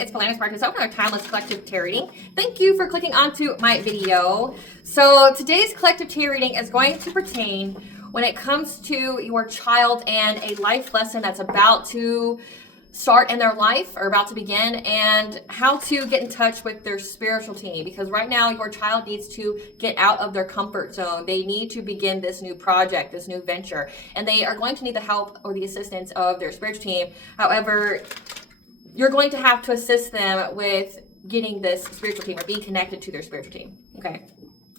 it's Atlanta Spark to open our timeless collective tarot reading. Thank you for clicking onto my video. So today's collective tarot reading is going to pertain when it comes to your child and a life lesson that's about to start in their life or about to begin, and how to get in touch with their spiritual team, because right now your child needs to get out of their comfort zone. They need to begin this new project, this new venture, and they are going to need the help or the assistance of their spiritual team. However, you're going to have to assist them with getting this spiritual team or being connected to their spiritual team. Okay.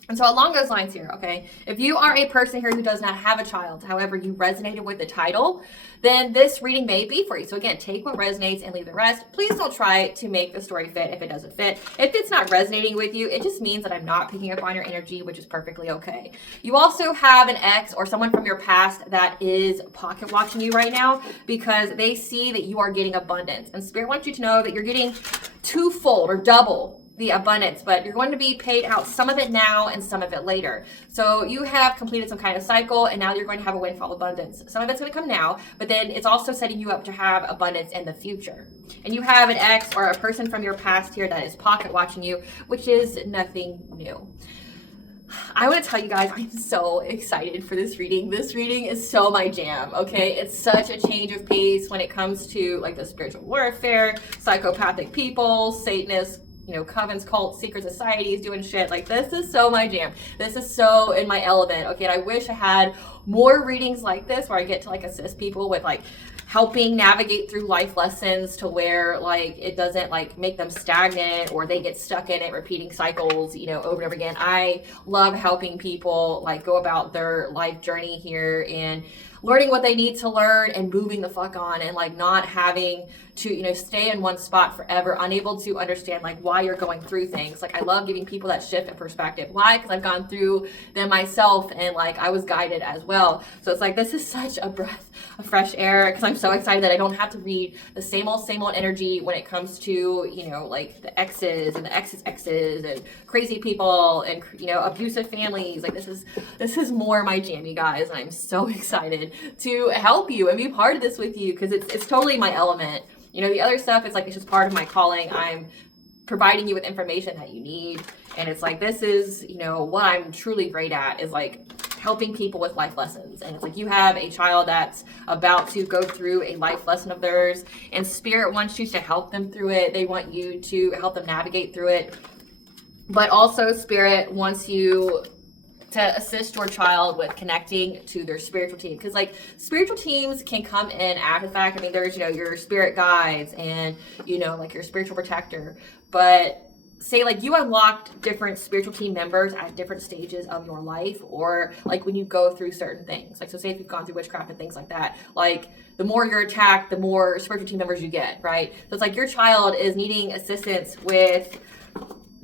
And so along those lines here, okay, if you are a person here who does not have a child, however, you resonated with the title, then this reading may be for you. So again, take what resonates and leave the rest. Please don't try to make the story fit if it doesn't fit. If it's not resonating with you, it just means that I'm not picking up on your energy, which is perfectly okay. You also have an ex or someone from your past that is pocket watching you right now because they see that you are getting abundance. And Spirit wants you to know that you're getting twofold or double the abundance, but you're going to be paid out some of it now and some of it later. So you have completed some kind of cycle, and now you're going to have a windfall abundance. Some of it's going to come now, but then it's also setting you up to have abundance in the future. And you have an ex or a person from your past here that is pocket watching you, which is nothing new. I want to tell you guys, I'm so excited for this reading. This reading is so my jam, okay? It's such a change of pace when it comes to like the spiritual warfare, psychopathic people, Satanists, you know, covens, cults, secret societies, doing shit. Like, this is so my jam. This is so in my element, okay? And I wish I had more readings like this where I get to like assist people with like helping navigate through life lessons to where like it doesn't like make them stagnant or they get stuck in it, repeating cycles, you know, over and over again. I love helping people like go about their life journey here and learning what they need to learn and moving the fuck on, and like not having to, you know, stay in one spot forever, unable to understand like why you're going through things. Like, I love giving people that shift in perspective. Why? Because I've gone through them myself, and like I was guided as well. So it's like, this is such a breath of fresh air, because I'm so excited that I don't have to read the same old energy when it comes to, you know, like the exes and the exes and crazy people and, you know, abusive families. Like, this is more my jam, you guys, and I'm so excited to help you and be part of this with you, because it's totally my element. You know, the other stuff is like, it's just part of my calling. I'm providing you with information that you need, and it's like, this is, you know, what I'm truly great at, is like helping people with life lessons. And it's like, you have a child that's about to go through a life lesson of theirs, and Spirit wants you to help them through it. They want you to help them navigate through it, but also Spirit wants you to assist your child with connecting to their spiritual team. Because like, spiritual teams can come in after the fact. I mean, there's, you know, your spirit guides and, you know, like your spiritual protector. But say like you unlocked different spiritual team members at different stages of your life, or like when you go through certain things. Like, so say if you've gone through witchcraft and things like that, like the more you're attacked, the more spiritual team members you get, right? So it's like your child is needing assistance with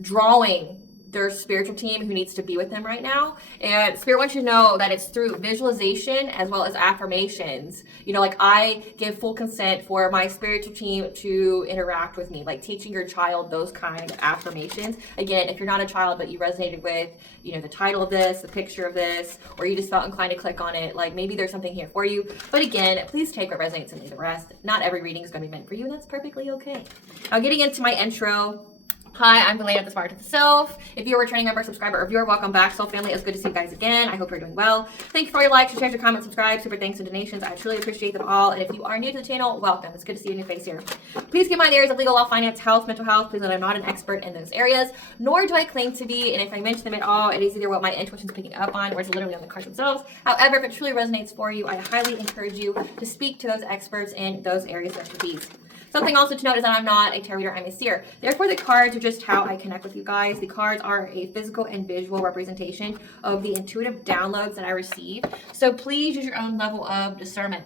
drawing their spiritual team who needs to be with them right now. And Spirit wants you to know that it's through visualization as well as affirmations. You know, like, I give full consent for my spiritual team to interact with me, like teaching your child those kind of affirmations. Again, if you're not a child but you resonated with, you know, the title of this, the picture of this, or you just felt inclined to click on it, like maybe there's something here for you. But again, please take what resonates and leave the rest. Not every reading is going to be meant for you, and that's perfectly okay. Now, getting into my intro. Hi, I'm Atlanta, the Spark to the Self. If you're a returning member, subscriber, or viewer, welcome back. Soul family, it's good to see you guys again. I hope you're doing well. Thank you for your likes, your shares, your comments, subscribe, super thanks, and donations. I truly appreciate them all. And if you are new to the channel, welcome. It's good to see you in your face here. Please keep in mind the areas of legal, law, finance, health, mental health. Please know that I'm not an expert in those areas, nor do I claim to be. And if I mention them at all, it is either what my intuition is picking up on, or it's literally on the cards themselves. However, if it truly resonates for you, I highly encourage you to speak to those experts in those areas of expertise. Something also to note is that I'm not a tarot reader, I'm a seer. Therefore, the cards are just how I connect with you guys. The cards are a physical and visual representation of the intuitive downloads that I receive. So please use your own level of discernment.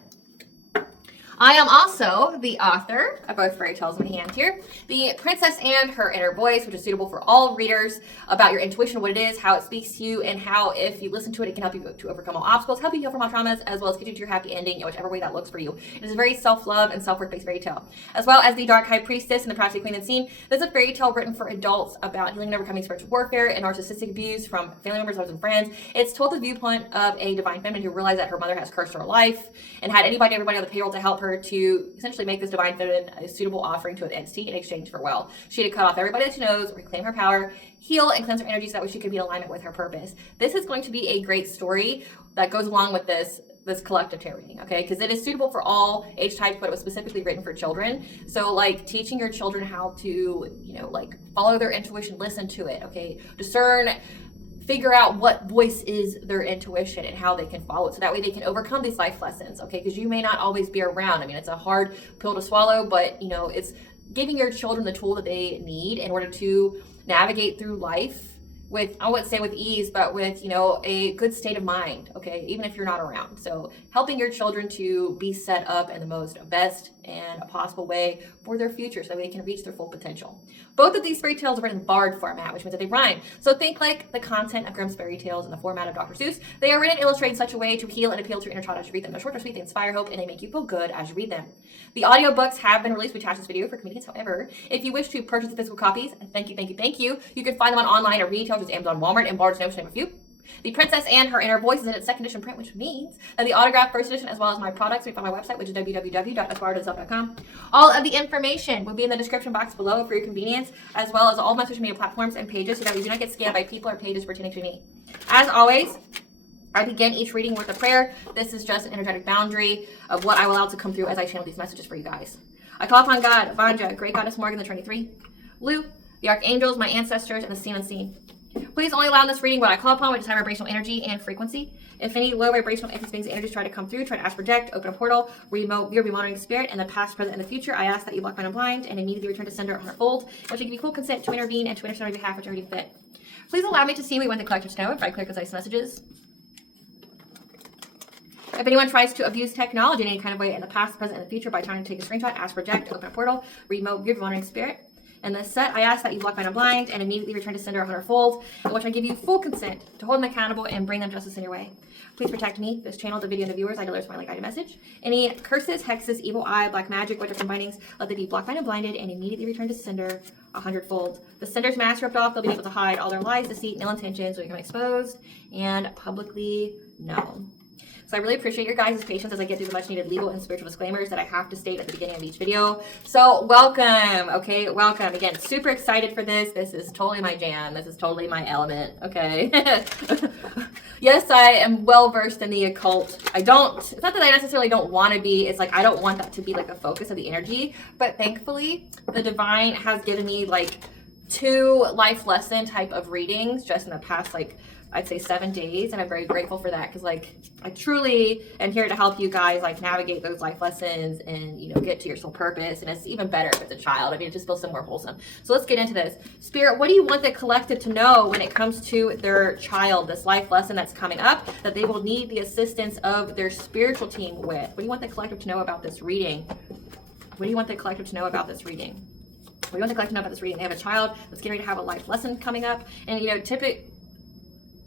I am also the author of both fairy tales in hand here, The Princess and Her Inner Voice, which is suitable for all readers, about your intuition, what it is, how it speaks to you, and how if you listen to it, it can help you to overcome all obstacles, help you heal from all traumas, as well as get you to your happy ending in whichever way that looks for you. It is a very self-love and self-worth based fairy tale. As well as The Dark High Priestess and The Prophecy Queen Unseen, this is a fairy tale written for adults about healing and overcoming spiritual warfare and narcissistic abuse from family members, lovers, and friends. It's told the viewpoint of a divine feminine who realized that her mother has cursed her life and had everybody on the payroll to help her her to essentially make this divine feminine a suitable offering to an entity in exchange for wealth. She had to cut off everybody that she knows, reclaim her power, heal and cleanse her energy so that way she could be in alignment with her purpose. This is going to be a great story that goes along with this collective tarot reading, okay? Because it is suitable for all age types, but it was specifically written for children. So like teaching your children how to, like follow their intuition, listen to it, okay? Discern, figure out what voice is their intuition and how they can follow it. So that way they can overcome these life lessons, okay? Because you may not always be around. I mean, it's a hard pill to swallow, but it's giving your children the tool that they need in order to navigate through life with, I wouldn't say with ease, but with, a good state of mind, okay, even if you're not around. So helping your children to be set up in the most best and possible way for their future so that they can reach their full potential. Both of these fairy tales are written in bard format, which means that they rhyme. So think like the content of Grimm's fairy tales in the format of Dr. Seuss. They are written and illustrated in such a way to heal and appeal to your inner child as you read them. They're short, they're sweet, they inspire hope, and they make you feel good as you read them. The audiobooks have been released. We attach this video for convenience. However, if you wish to purchase the physical copies, thank you. You can find them on online at retail, just Amazon, Walmart, and Barnes Notes, to name a few. The Princess and Her Inner Voice is in its second edition print, which means that the autographed first edition, as well as my products, we find my website, which is www.aspiraltotheself.com. All of the information will be in the description box below for your convenience, as well as all my social media platforms and pages, so that we do not get scammed by people or pages pertaining to me. As always, I begin each reading with a prayer. This is just an energetic boundary of what I will allow to come through as I channel these messages for you guys. I call upon God, Vanja, Great Goddess Morgan, the 23, Lu, the Archangels, my ancestors, and the seen unseen. Please only allow in this reading what I call upon, which is high vibrational energy and frequency. If any low vibrational entities, energies try to come through, try to ask, project, open a portal, remote your monitoring spirit in the past, present, and the future, I ask that you block, mind, and blind, and immediately return to sender on her fold, which will give you full consent to intervene and to intercede on your behalf, which already fit. Please allow me to see what you want the collective to know and provide clear, concise messages. If anyone tries to abuse technology in any kind of way in the past, present, and the future by trying to take a screenshot, ask, project, open a portal, remote your monitoring spirit. In this set, I ask that you block, mind, and blind, and immediately return to sender on her fold, in which I give you full consent to hold them accountable and bring them justice in your way. Please protect me, this channel, the video, and the viewers. I deliver my guided message. Any curses, hexes, evil eye, black magic, witchcraft bindings, let them be blocked, mind, and blinded, and immediately return to sender 100-fold. The sender's mask ripped off, they'll be able to hide all their lies, deceit, and ill intentions, so they can be exposed and publicly known. So I really appreciate your guys' patience as I get through the much needed legal and spiritual disclaimers that I have to state at the beginning of each video. So welcome, okay, welcome. Again, super excited for this. This is totally my jam. This is totally my element, okay? Yes, I am well versed in the occult. It's not that I necessarily don't want to be, it's like I don't want that to be like the focus of the energy, but thankfully the divine has given me like 2 life lesson type of readings just in the past I'd say 7 days, and I'm very grateful for that because I truly am here to help you guys navigate those life lessons and get to your soul purpose. And it's even better if it's a child. I mean, it just feels so more wholesome. So let's get into this. Spirit, what do you want the collective to know when it comes to their child, this life lesson that's coming up that they will need the assistance of their spiritual team with? What do you want the collective to know about this reading? What do you want the collective to know about this reading? What do you want the collective to know about this reading? They have a child that's getting ready to have a life lesson coming up, and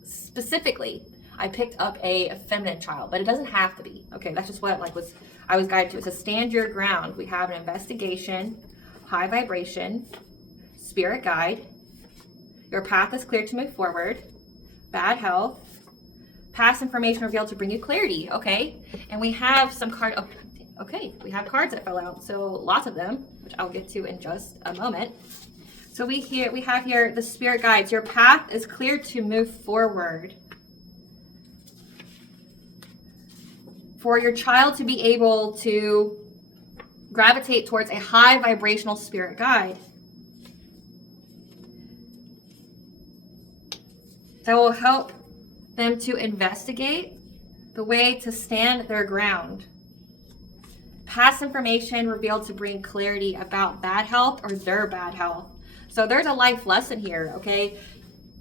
specifically, I picked up a feminine child, but it doesn't have to be. Okay, that's just what I was guided to. It says stand your ground. We have an investigation, high vibration, spirit guide. Your path is clear to move forward. Bad health. Past information revealed to bring you clarity. Okay, and we have some cards. Okay, we have cards that fell out. So lots of them, which I'll get to in just a moment. So we have here the spirit guides. Your path is clear to move forward. For your child to be able to gravitate towards a high vibrational spirit guide that will help them to investigate the way to stand their ground. Past information revealed to bring clarity about bad health or their bad health. So there's a life lesson here, okay?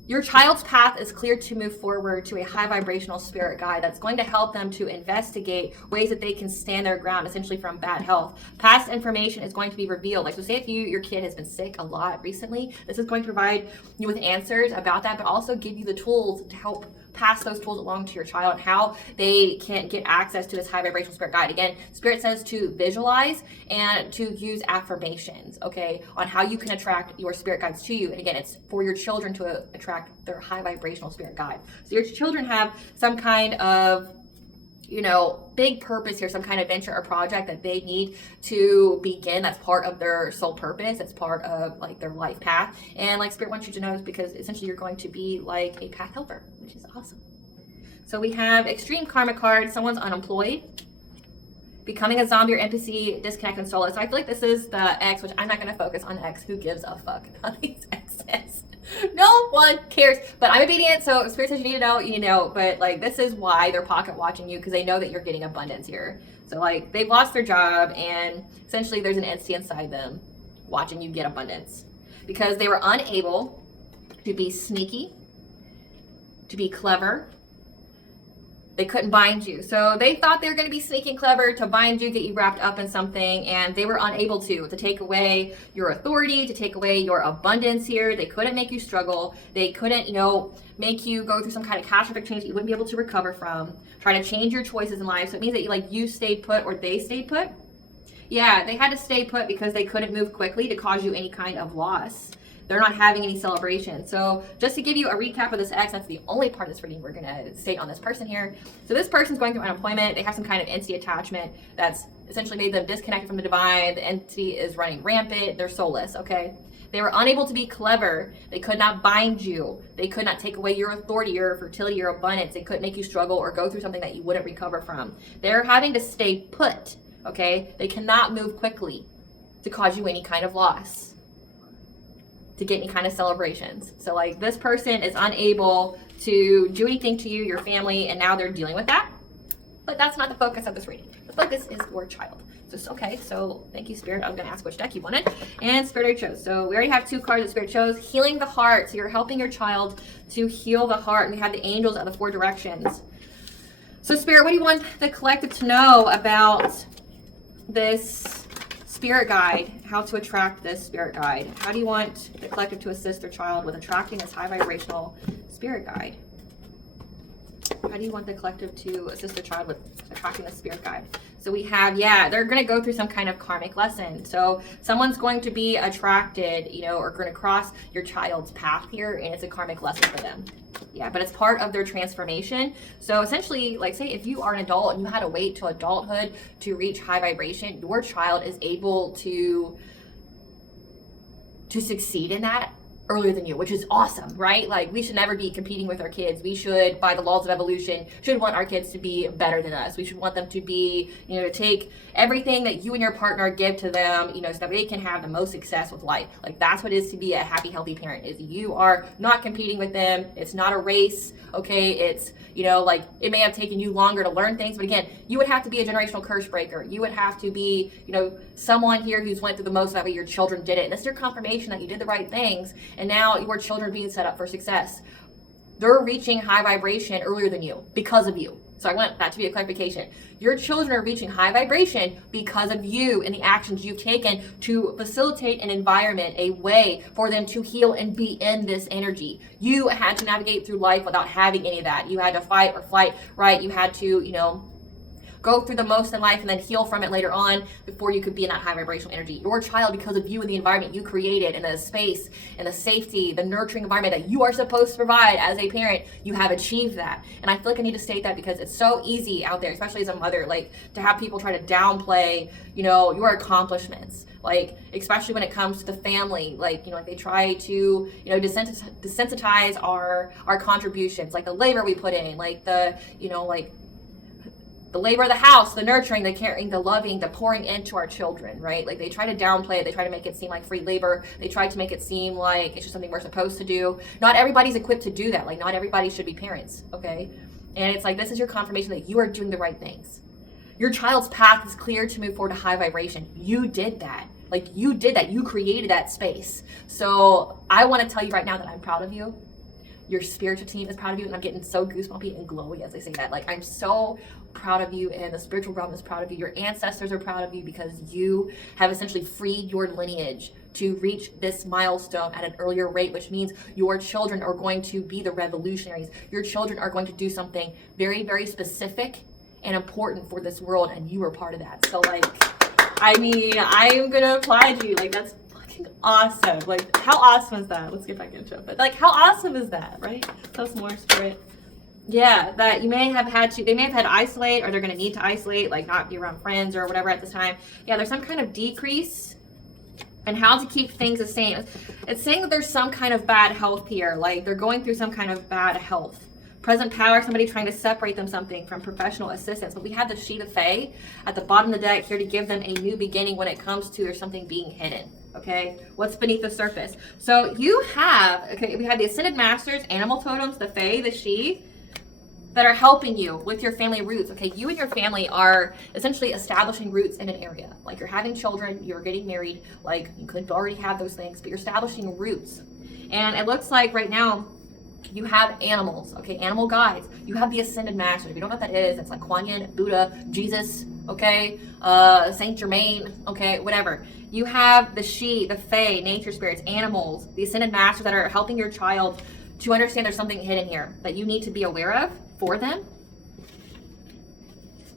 Your child's path is clear to move forward to a high vibrational spirit guide that's going to help them to investigate ways that they can stand their ground, essentially from bad health. Past information is going to be revealed. So say if your kid has been sick a lot recently, this is going to provide you with answers about that, but also give you the tools to help pass those tools along to your child and how they can get access to this high vibrational spirit guide. Again, spirit says to visualize and to use affirmations, okay, on how you can attract your spirit guides to you. And again, it's for your children to attract their high vibrational spirit guide. So your children have some kind of you know, big purpose here, some kind of venture or project that they need to begin. That's part of their soul purpose. It's part of like their life path. And like Spirit wants you to know, because essentially you're going to be like a path helper, which is awesome. So we have extreme karma card. Someone's unemployed, becoming a zombie or NPC, disconnect and soulless. So I feel like this is the X, which I'm not going to focus on X. Who gives a fuck about these X's? No one cares. But I'm obedient, so if Spirit says you need to know, you know. But like, this is why they're pocket watching you, because they know that you're getting abundance here. So like, they've lost their job, and essentially there's an entity inside them watching you get abundance, because they were unable to be sneaky, to be clever. They couldn't bind you. So they thought they were going to be sneaky and clever to bind you, get you wrapped up in something, and they were unable to take away your authority, to take away your abundance here. They couldn't make you struggle. They couldn't, you know, make you go through some kind of catastrophic change that you wouldn't be able to recover from. Try to change your choices in life. So it means that you stayed put, or they stayed put. Yeah, they had to stay put because they couldn't move quickly to cause you any kind of loss. They're not having any celebration. So just to give you a recap of this X, that's the only part of this reading we're going to state on this person here. So this person's going through unemployment. They have some kind of entity attachment that's essentially made them disconnected from the divine. The entity is running rampant. They're soulless, okay? They were unable to be clever. They could not bind you. They could not take away your authority, your fertility, your abundance. They couldn't make you struggle or go through something that you wouldn't recover from. They're having to stay put, okay? They cannot move quickly to cause you any kind of loss, to get any kind of celebrations. So like, this person is unable to do anything to you, your family, and now they're dealing with that. But that's not the focus of this reading. The focus is your child. So okay, so thank you, Spirit. I was going to ask which deck you wanted, and Spirit already chose. So we already have 2 cards that Spirit chose. Healing the heart. So you're helping your child to heal the heart, and we have the angels of the 4 directions. So Spirit, what do you want the collective to know about this spirit guide? How to attract this spirit guide? How do you want the collective to assist their child with attracting this high vibrational spirit guide? How do you want the collective to assist their child with attracting this spirit guide? So we have, yeah, they're going to go through some kind of karmic lesson. So someone's going to be attracted, you know, or going to cross your child's path here, and it's a karmic lesson for them. Yeah, but it's part of their transformation. So essentially, like, say if you are an adult and you had to wait till adulthood to reach high vibration, your child is able to succeed in that earlier than you, which is awesome, right? Like, we should never be competing with our kids. We should, by the laws of evolution, should want our kids to be better than us. We should want them to be, you know, take everything that you and your partner give to them, you know, so that they can have the most success with life. Like, that's what it is to be a happy, healthy parent, is you are not competing with them. It's not a race, okay? It's, you know, like, it may have taken you longer to learn things, but again, you would have to be a generational curse breaker. You would have to be, you know, someone here who's went through the most of that way. Your children did it, and this is your confirmation that you did the right things. And now your children are being set up for success. They're reaching high vibration earlier than you because of you. So I want that to be a clarification. Your children are reaching high vibration because of you and the actions you've taken to facilitate an environment, a way for them to heal and be in this energy. You had to navigate through life without having any of that. You had to fight or flight, right? You had to, you know, go through the most in life and then heal from it later on before you could be in that high vibrational energy. Your child, because of you and the environment you created, and the space and the safety, the nurturing environment that you are supposed to provide as a parent, you have achieved that. And I feel like I need to state that because it's so easy out there, especially as a mother, like, to have people try to downplay, you know, your accomplishments. Like, especially when it comes to the family, like, you know, like they try to, you know, desensitize our contributions, like the labor we put in, like the, you know, like the labor of the house, the nurturing, the caring, the loving, the pouring into our children, right? Like, they try to downplay it. They try to make it seem like free labor. They try to make it seem like it's just something we're supposed to do. Not everybody's equipped to do that. Like, not everybody should be parents, okay? And it's like, this is your confirmation that you are doing the right things. Your child's path is clear to move forward to high vibration. You did that. Like, you did that. You created that space. So I want to tell you right now that I'm proud of you. Your spiritual team is proud of you, and I'm getting so goosebumpy and glowy as I say that. Like, I'm so proud of you, and the spiritual realm is proud of you. Your ancestors are proud of you because you have essentially freed your lineage to reach this milestone at an earlier rate, which means your children are going to be the revolutionaries. Your children are going to do something very, very specific and important for this world, and you are part of that. So, like, I mean, I am gonna applaud you. Like, that's awesome. Like, how awesome is that? Let's get back into it. But like, how awesome is that, right? Tell us more, Spirit. Yeah, that you may have had to, they may have had to isolate, or they're going to need to isolate, like not be around friends or whatever at this time. Yeah, there's some kind of decrease in how to keep things the same. It's saying that there's some kind of bad health here, like they're going through some kind of bad health. Present power, somebody trying to separate them something from professional assistance. But we have the Sheet of Fae at the bottom of the deck here to give them a new beginning when it comes to there's something being hidden. Okay, what's beneath the surface? So you have, okay, we have the Ascended Masters, Animal Totems, the Fae, the She, that are helping you with your family roots. Okay, you and your family are essentially establishing roots in an area. Like you're having children, you're getting married, like you could already have those things, but you're establishing roots. And it looks like right now you have animals, okay, animal guides. You have the Ascended Masters. If you don't know what that is, it's like Kuan Yin, Buddha, Jesus, okay, Saint Germain, okay, whatever. You have the She, the Fae, nature spirits, animals, the Ascended Masters that are helping your child to understand there's something hidden here that you need to be aware of for them.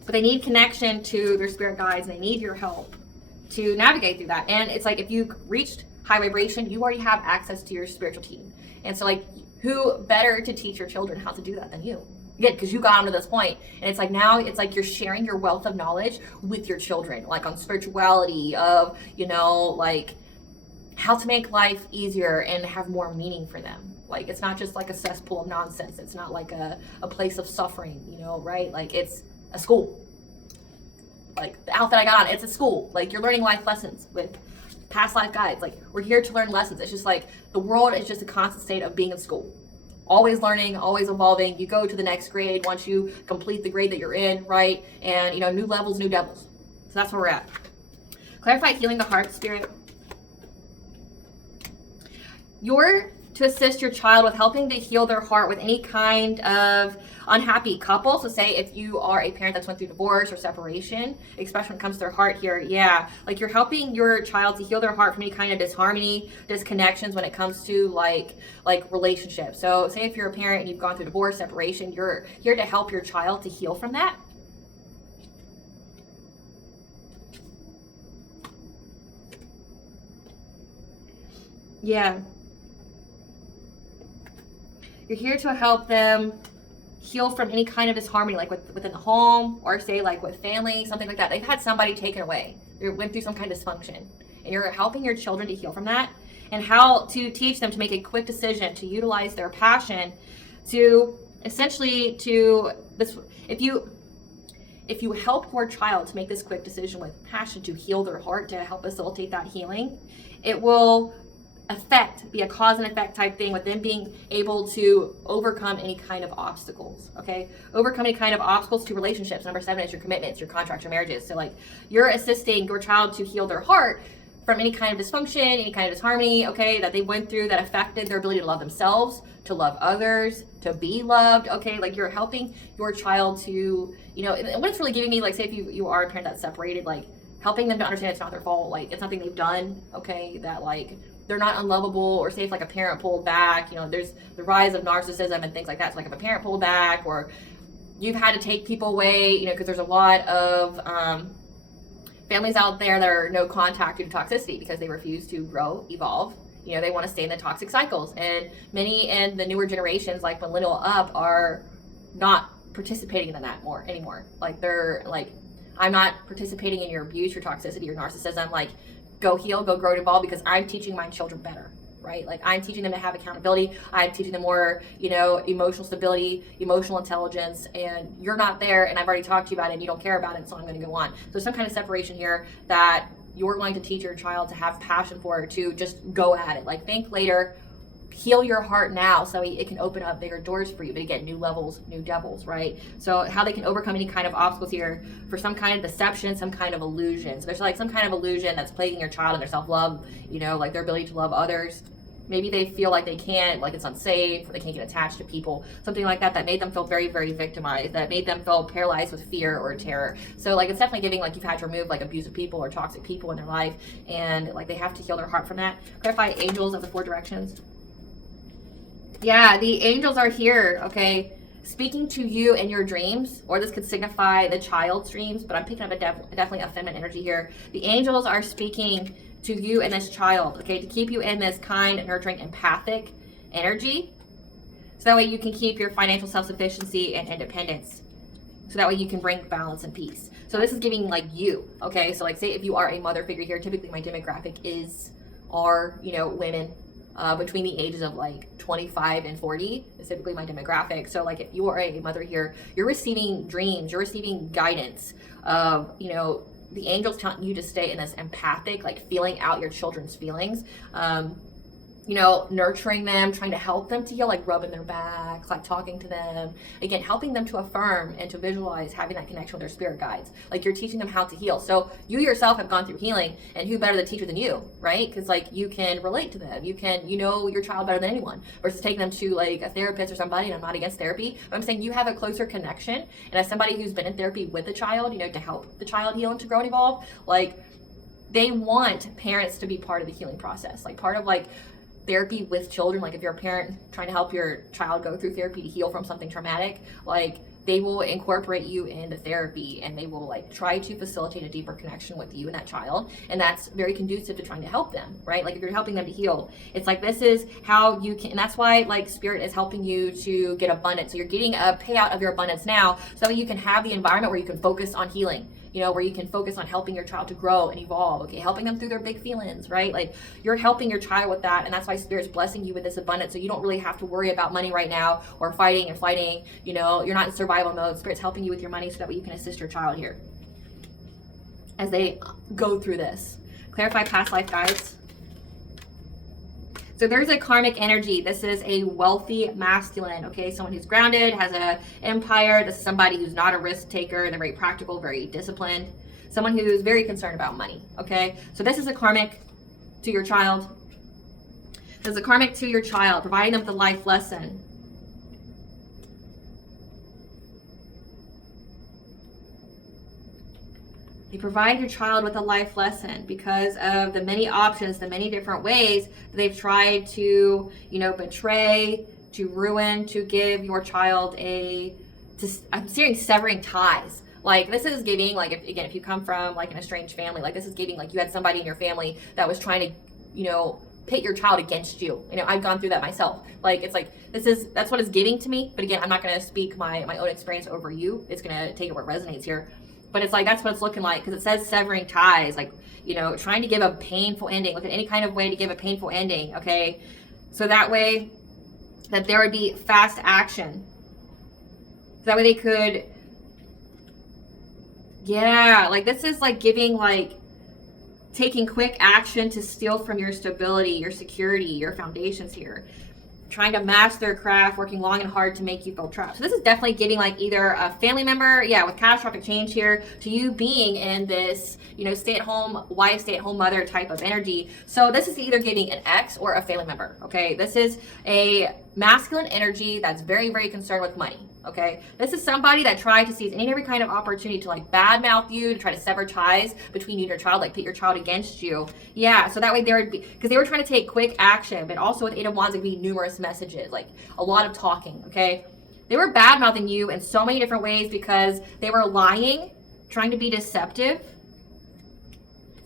But they need connection to their spirit guides, and they need your help to navigate through that. And it's like if you reached high vibration, you already have access to your spiritual team. And so like, who better to teach your children how to do that than you? Again, because you got them to this point. And it's like now it's like you're sharing your wealth of knowledge with your children, like on spirituality, of, you know, like how to make life easier and have more meaning for them. Like it's not just like a cesspool of nonsense. It's not like a place of suffering, you know, right? Like it's a school. Like the outfit I got on, it's a school. Like you're learning life lessons with past life guides. Like we're here to learn lessons. It's just like the world is just a constant state of being in school. Always learning, always evolving. You go to the next grade once you complete the grade that you're in, right? And you know, new levels, new devils. So that's where we're at. Clarify healing the heart, spirit. You're to assist your child with helping to heal their heart with any kind of unhappy couple. So say if you are a parent that's went through divorce or separation, especially when it comes to their heart here, yeah, like you're helping your child to heal their heart from any kind of disharmony, disconnections when it comes to like relationships. So say if you're a parent and you've gone through divorce, separation, you're here to help your child to heal from that. Yeah. You're here to help them heal from any kind of disharmony, like within the home, or say like with family, something like that. They've had somebody taken away. They went through some kind of dysfunction. And you're helping your children to heal from that, and how to teach them to make a quick decision, to utilize their passion, to essentially to this. If you help your child to make this quick decision with passion to heal their heart, to help facilitate that healing, it will be a cause and effect type thing with them being able to overcome any kind of obstacles. Okay, overcome any kind of obstacles to relationships. Number 7 is your commitments, your contracts, your marriages. So like you're assisting your child to heal their heart from any kind of dysfunction, any kind of disharmony, okay, that they went through that affected their ability to love themselves, to love others, to be loved. Okay, like you're helping your child to, you know, and what it's really giving me, like say if you are a parent that's separated, like helping them to understand it's not their fault, like it's something they've done, okay, that like they're not unlovable. Or say if like a parent pulled back, you know, there's the rise of narcissism and things like that. So like if a parent pulled back, or you've had to take people away, you know, because there's a lot of families out there that are no contact due to toxicity because they refuse to grow, evolve. You know, they want to stay in the toxic cycles. And many in the newer generations, like millennial up, are not participating in that anymore. Like they're like, I'm not participating in your abuse, your toxicity, your narcissism. Like, go heal, go grow, and evolve, because I'm teaching my children better, right? Like I'm teaching them to have accountability. I'm teaching them more, you know, emotional stability, emotional intelligence, and you're not there, and I've already talked to you about it, and you don't care about it, so I'm going to go on. So some kind of separation here that you're going to teach your child to have passion for, to just go at it. Like think later, heal your heart now so it can open up bigger doors for you. But again, new levels, new devils, right? So how they can overcome any kind of obstacles here for some kind of deception, some kind of illusion. So there's like some kind of illusion that's plaguing your child and their self-love, you know, like their ability to love others. Maybe they feel like they can't, like it's unsafe, or they can't get attached to people, something like that, that made them feel very, very victimized, that made them feel paralyzed with fear or terror. So like it's definitely giving like you've had to remove like abusive people or toxic people in their life, and like they have to heal their heart from that. Clarify angels of the 4 directions. Yeah, the angels are here, okay, speaking to you in your dreams, or this could signify the child's dreams, but I'm picking up definitely a feminine energy here. The angels are speaking to you and this child, okay, to keep you in this kind, nurturing, empathic energy, So that way you can keep your financial self-sufficiency and independence. So that way you can bring balance and peace. So this is giving like you, okay? So like say if you are a mother figure here, typically my demographic are, you know, women between the ages of like 25 and 40 is typically my demographic. So like if you are a mother here, you're receiving dreams, you're receiving guidance of, you know, the angels telling you to stay in this empathic, like feeling out your children's feelings. You know, nurturing them, trying to help them to heal, like rubbing their back, like talking to them. Again, helping them to affirm and to visualize having that connection with their spirit guides. Like you're teaching them how to heal. So you yourself have gone through healing, and who better the teacher than you, right? Because like you can relate to them. You know your child better than anyone, versus taking them to like a therapist or somebody. And I'm not against therapy, but I'm saying you have a closer connection. And as somebody who's been in therapy with a child, you know, to help the child heal and to grow and evolve, like they want parents to be part of the healing process, like part of like therapy with children. Like if you're a parent trying to help your child go through therapy to heal from something traumatic, like they will incorporate you into therapy, and they will like try to facilitate a deeper connection with you and that child. And that's very conducive to trying to help them, right? Like if you're helping them to heal, it's like this is how you can, and that's why like spirit is helping you to get abundance. So you're getting a payout of your abundance now, so that you can have the environment where you can focus on healing, you know, where you can focus on helping your child to grow and evolve, okay, helping them through their big feelings, right? Like you're helping your child with that, and that's why Spirit's blessing you with this abundance, so you don't really have to worry about money right now or fighting and flighting, you know, you're not in survival mode. Spirit's helping you with your money so that way you can assist your child here as they go through this. Clarify past life guides. So there's a karmic energy. This is a wealthy masculine, okay? Someone who's grounded, has an empire. This is somebody who's not a risk taker. They're very practical, very disciplined. Someone who's very concerned about money, okay? So this is a karmic to your child. This is a karmic to your child, providing them with a life lesson. You provide your child with a life lesson because of the many options, the many different ways that they've tried to, you know, betray, to ruin, to give your child I'm seeing severing ties. Like this is giving, like if you come from like an estranged family, like this is giving like you had somebody in your family that was trying to, you know, pit your child against you. You know, I've gone through that myself. Like it's like that's what it's giving to me. But again, I'm not going to speak my own experience over you. It's going to take it where it resonates here. But it's like, that's what it's looking like, because it says severing ties, like, you know, trying to give a painful ending. Look at any kind of way to give a painful ending, okay? So that way, that there would be fast action. So that way they could, yeah, like this is like giving, like, taking quick action to steal from your stability, your security, your foundations here. Trying to master their craft, working long and hard to make you feel trapped. So this is definitely giving like either a family member, yeah, with catastrophic change here, to you being in this, you know, stay-at-home wife, stay-at-home mother type of energy. So this is either giving an ex or a family member, okay? This is a masculine energy that's very, very concerned with money, okay? This is somebody that tried to seize any and every kind of opportunity to like badmouth you, to try to sever ties between you and your child, like pit your child against you. Yeah, so that way there would be, because they were trying to take quick action, but also with Eight of Wands, it would be numerous messages, like a lot of talking, okay? They were badmouthing you in so many different ways because they were lying, trying to be deceptive,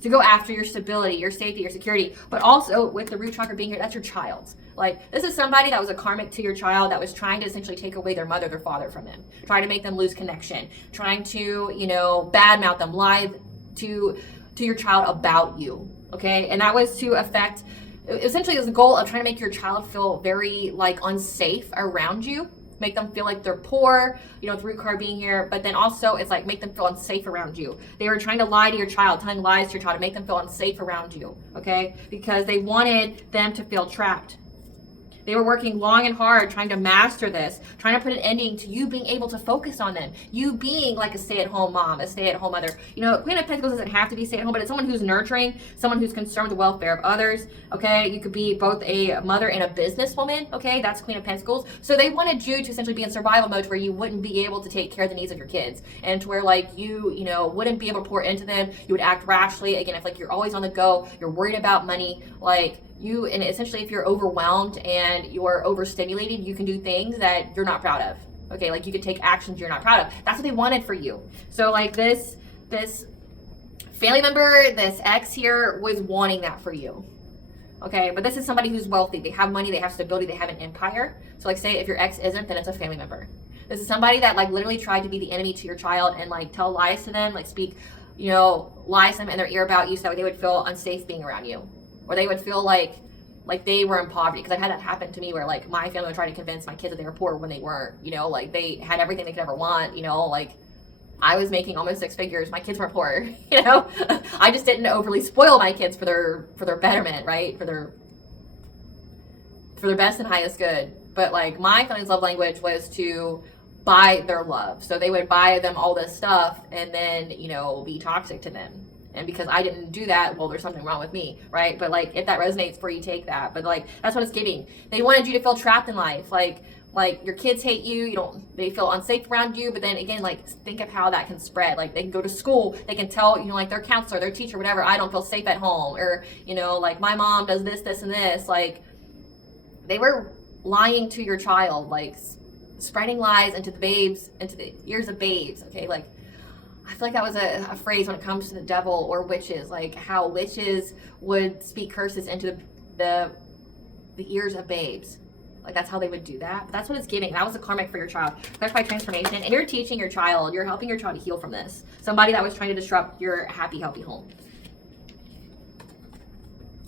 to go after your stability, your safety, your security, but also with the root chakra being here, that's your child's. Like, this is somebody that was a karmic to your child that was trying to essentially take away their mother, their father from them, trying to make them lose connection, trying to, you know, badmouth them, lie to your child about you, okay? And that was to affect, essentially it was the goal of trying to make your child feel very, like, unsafe around you, make them feel like they're poor, you know, with root card being here, but then also it's like make them feel unsafe around you. They were trying to lie to your child, telling lies to your child to make them feel unsafe around you, okay? Because they wanted them to feel trapped. They were working long and hard trying to master this, trying to put an ending to you being able to focus on them. You being like a stay-at-home mom, a stay-at-home mother. You know, Queen of Pentacles doesn't have to be stay-at-home, but it's someone who's nurturing, someone who's concerned with the welfare of others, okay? You could be both a mother and a businesswoman, okay? That's Queen of Pentacles. So they wanted you to essentially be in survival mode where you wouldn't be able to take care of the needs of your kids, and to where like you know, wouldn't be able to pour into them. You would act rashly. Again, if like you're always on the go, you're worried about money, like and essentially if you're overwhelmed and you're overstimulated, you can do things that you're not proud of, okay? Like you could take actions you're not proud of. That's what they wanted for you. So like this family member, this ex here was wanting that for you, Okay, but this is somebody who's wealthy. They have money, they have stability, they have an empire. So like say if your ex isn't, then it's a family member. This is somebody that like literally tried to be the enemy to your child and like tell lies to them, like speak, lies to them in their ear about you so that they would feel unsafe being around you. Or they would feel like they were in poverty. Because I've had that happen to me where like my family would try to convince my kids that they were poor when they weren't, like they had everything they could ever want, like I was making almost 6 figures. My kids weren't poor, I just didn't overly spoil my kids for their betterment, right? For their best and highest good. But like my family's love language was to buy their love. So they would buy them all this stuff and then, be toxic to them. And because I didn't do that, well, there's something wrong with me, right? But like if that resonates for you, take that. But like that's what it's giving. They wanted you to feel trapped in life. Like your kids hate you, they feel unsafe around you. But then again, like think of how that can spread. Like they can go to school, they can tell, like their counselor, their teacher, whatever, I don't feel safe at home. Or, like my mom does this, this, and this. Like they were lying to your child, like spreading lies into the ears of babes. Okay, like I feel like that was a phrase when it comes to the devil or witches, like how witches would speak curses into the ears of babes. Like that's how they would do that. But that's what it's giving. That was a karmic for your child. Clarify transformation. And you're teaching your child, you're helping your child to heal from this. Somebody that was trying to disrupt your happy, healthy home.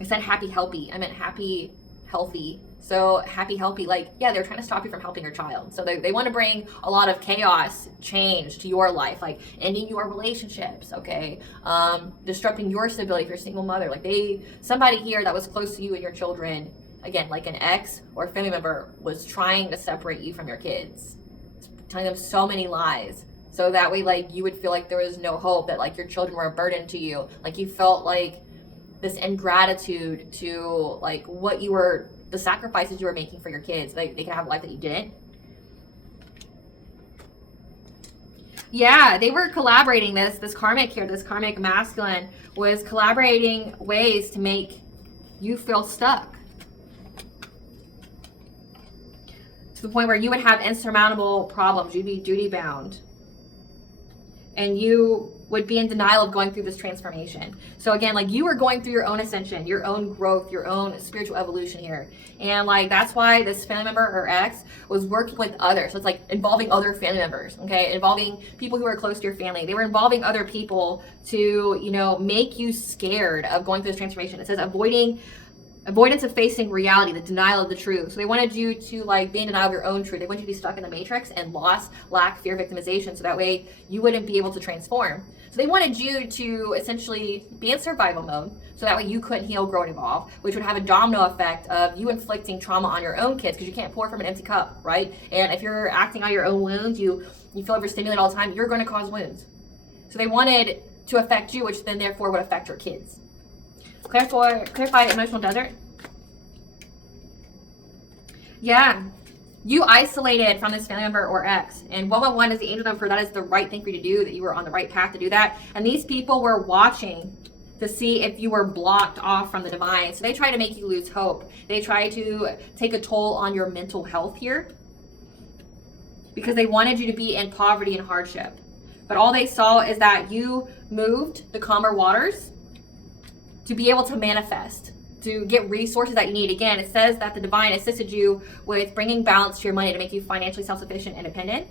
I said happy, healthy. I meant happy, healthy. So happy, healthy, like, yeah, they're trying to stop you from helping your child. So they want to bring a lot of chaos, change to your life, like ending your relationships, okay? Disrupting your stability if you're a single mother. Like somebody here that was close to you and your children, again, like an ex or a family member, was trying to separate you from your kids, telling them so many lies. So that way, like, you would feel like there was no hope, that like your children were a burden to you. Like you felt like this ingratitude to like the sacrifices you were making for your kids. They could have a life that you didn't. Yeah, they were collaborating. This karmic here, this karmic masculine was collaborating ways to make you feel stuck. To the point where you would have insurmountable problems. You'd be duty bound. And you would be in denial of going through this transformation. So again, like you were going through your own ascension, your own growth, your own spiritual evolution here. And like that's why this family member or ex was working with others. So it's like involving other family members, okay? Involving people who are close to your family. They were involving other people to, make you scared of going through this transformation. It says avoidance of facing reality, the denial of the truth. So they wanted you to like be in denial of your own truth. They wanted you to be stuck in the matrix and loss, lack, fear, victimization. So that way you wouldn't be able to transform. So they wanted you to essentially be in survival mode. So that way you couldn't heal, grow, and evolve, which would have a domino effect of you inflicting trauma on your own kids because you can't pour from an empty cup, right? And if you're acting on your own wounds, you feel overstimulated all the time, you're going to cause wounds. So they wanted to affect you, which then therefore would affect your kids. Clarify emotional desert. Yeah, you isolated from this family member or ex, and 111 is the angel number. That is the right thing for you to do, that you were on the right path to do that. And these people were watching to see if you were blocked off from the divine. So they try to make you lose hope. They try to take a toll on your mental health here because they wanted you to be in poverty and hardship. But all they saw is that you moved the calmer waters to be able to manifest, to get resources that you need. Again, it says that the divine assisted you with bringing balance to your money to make you financially self-sufficient and independent.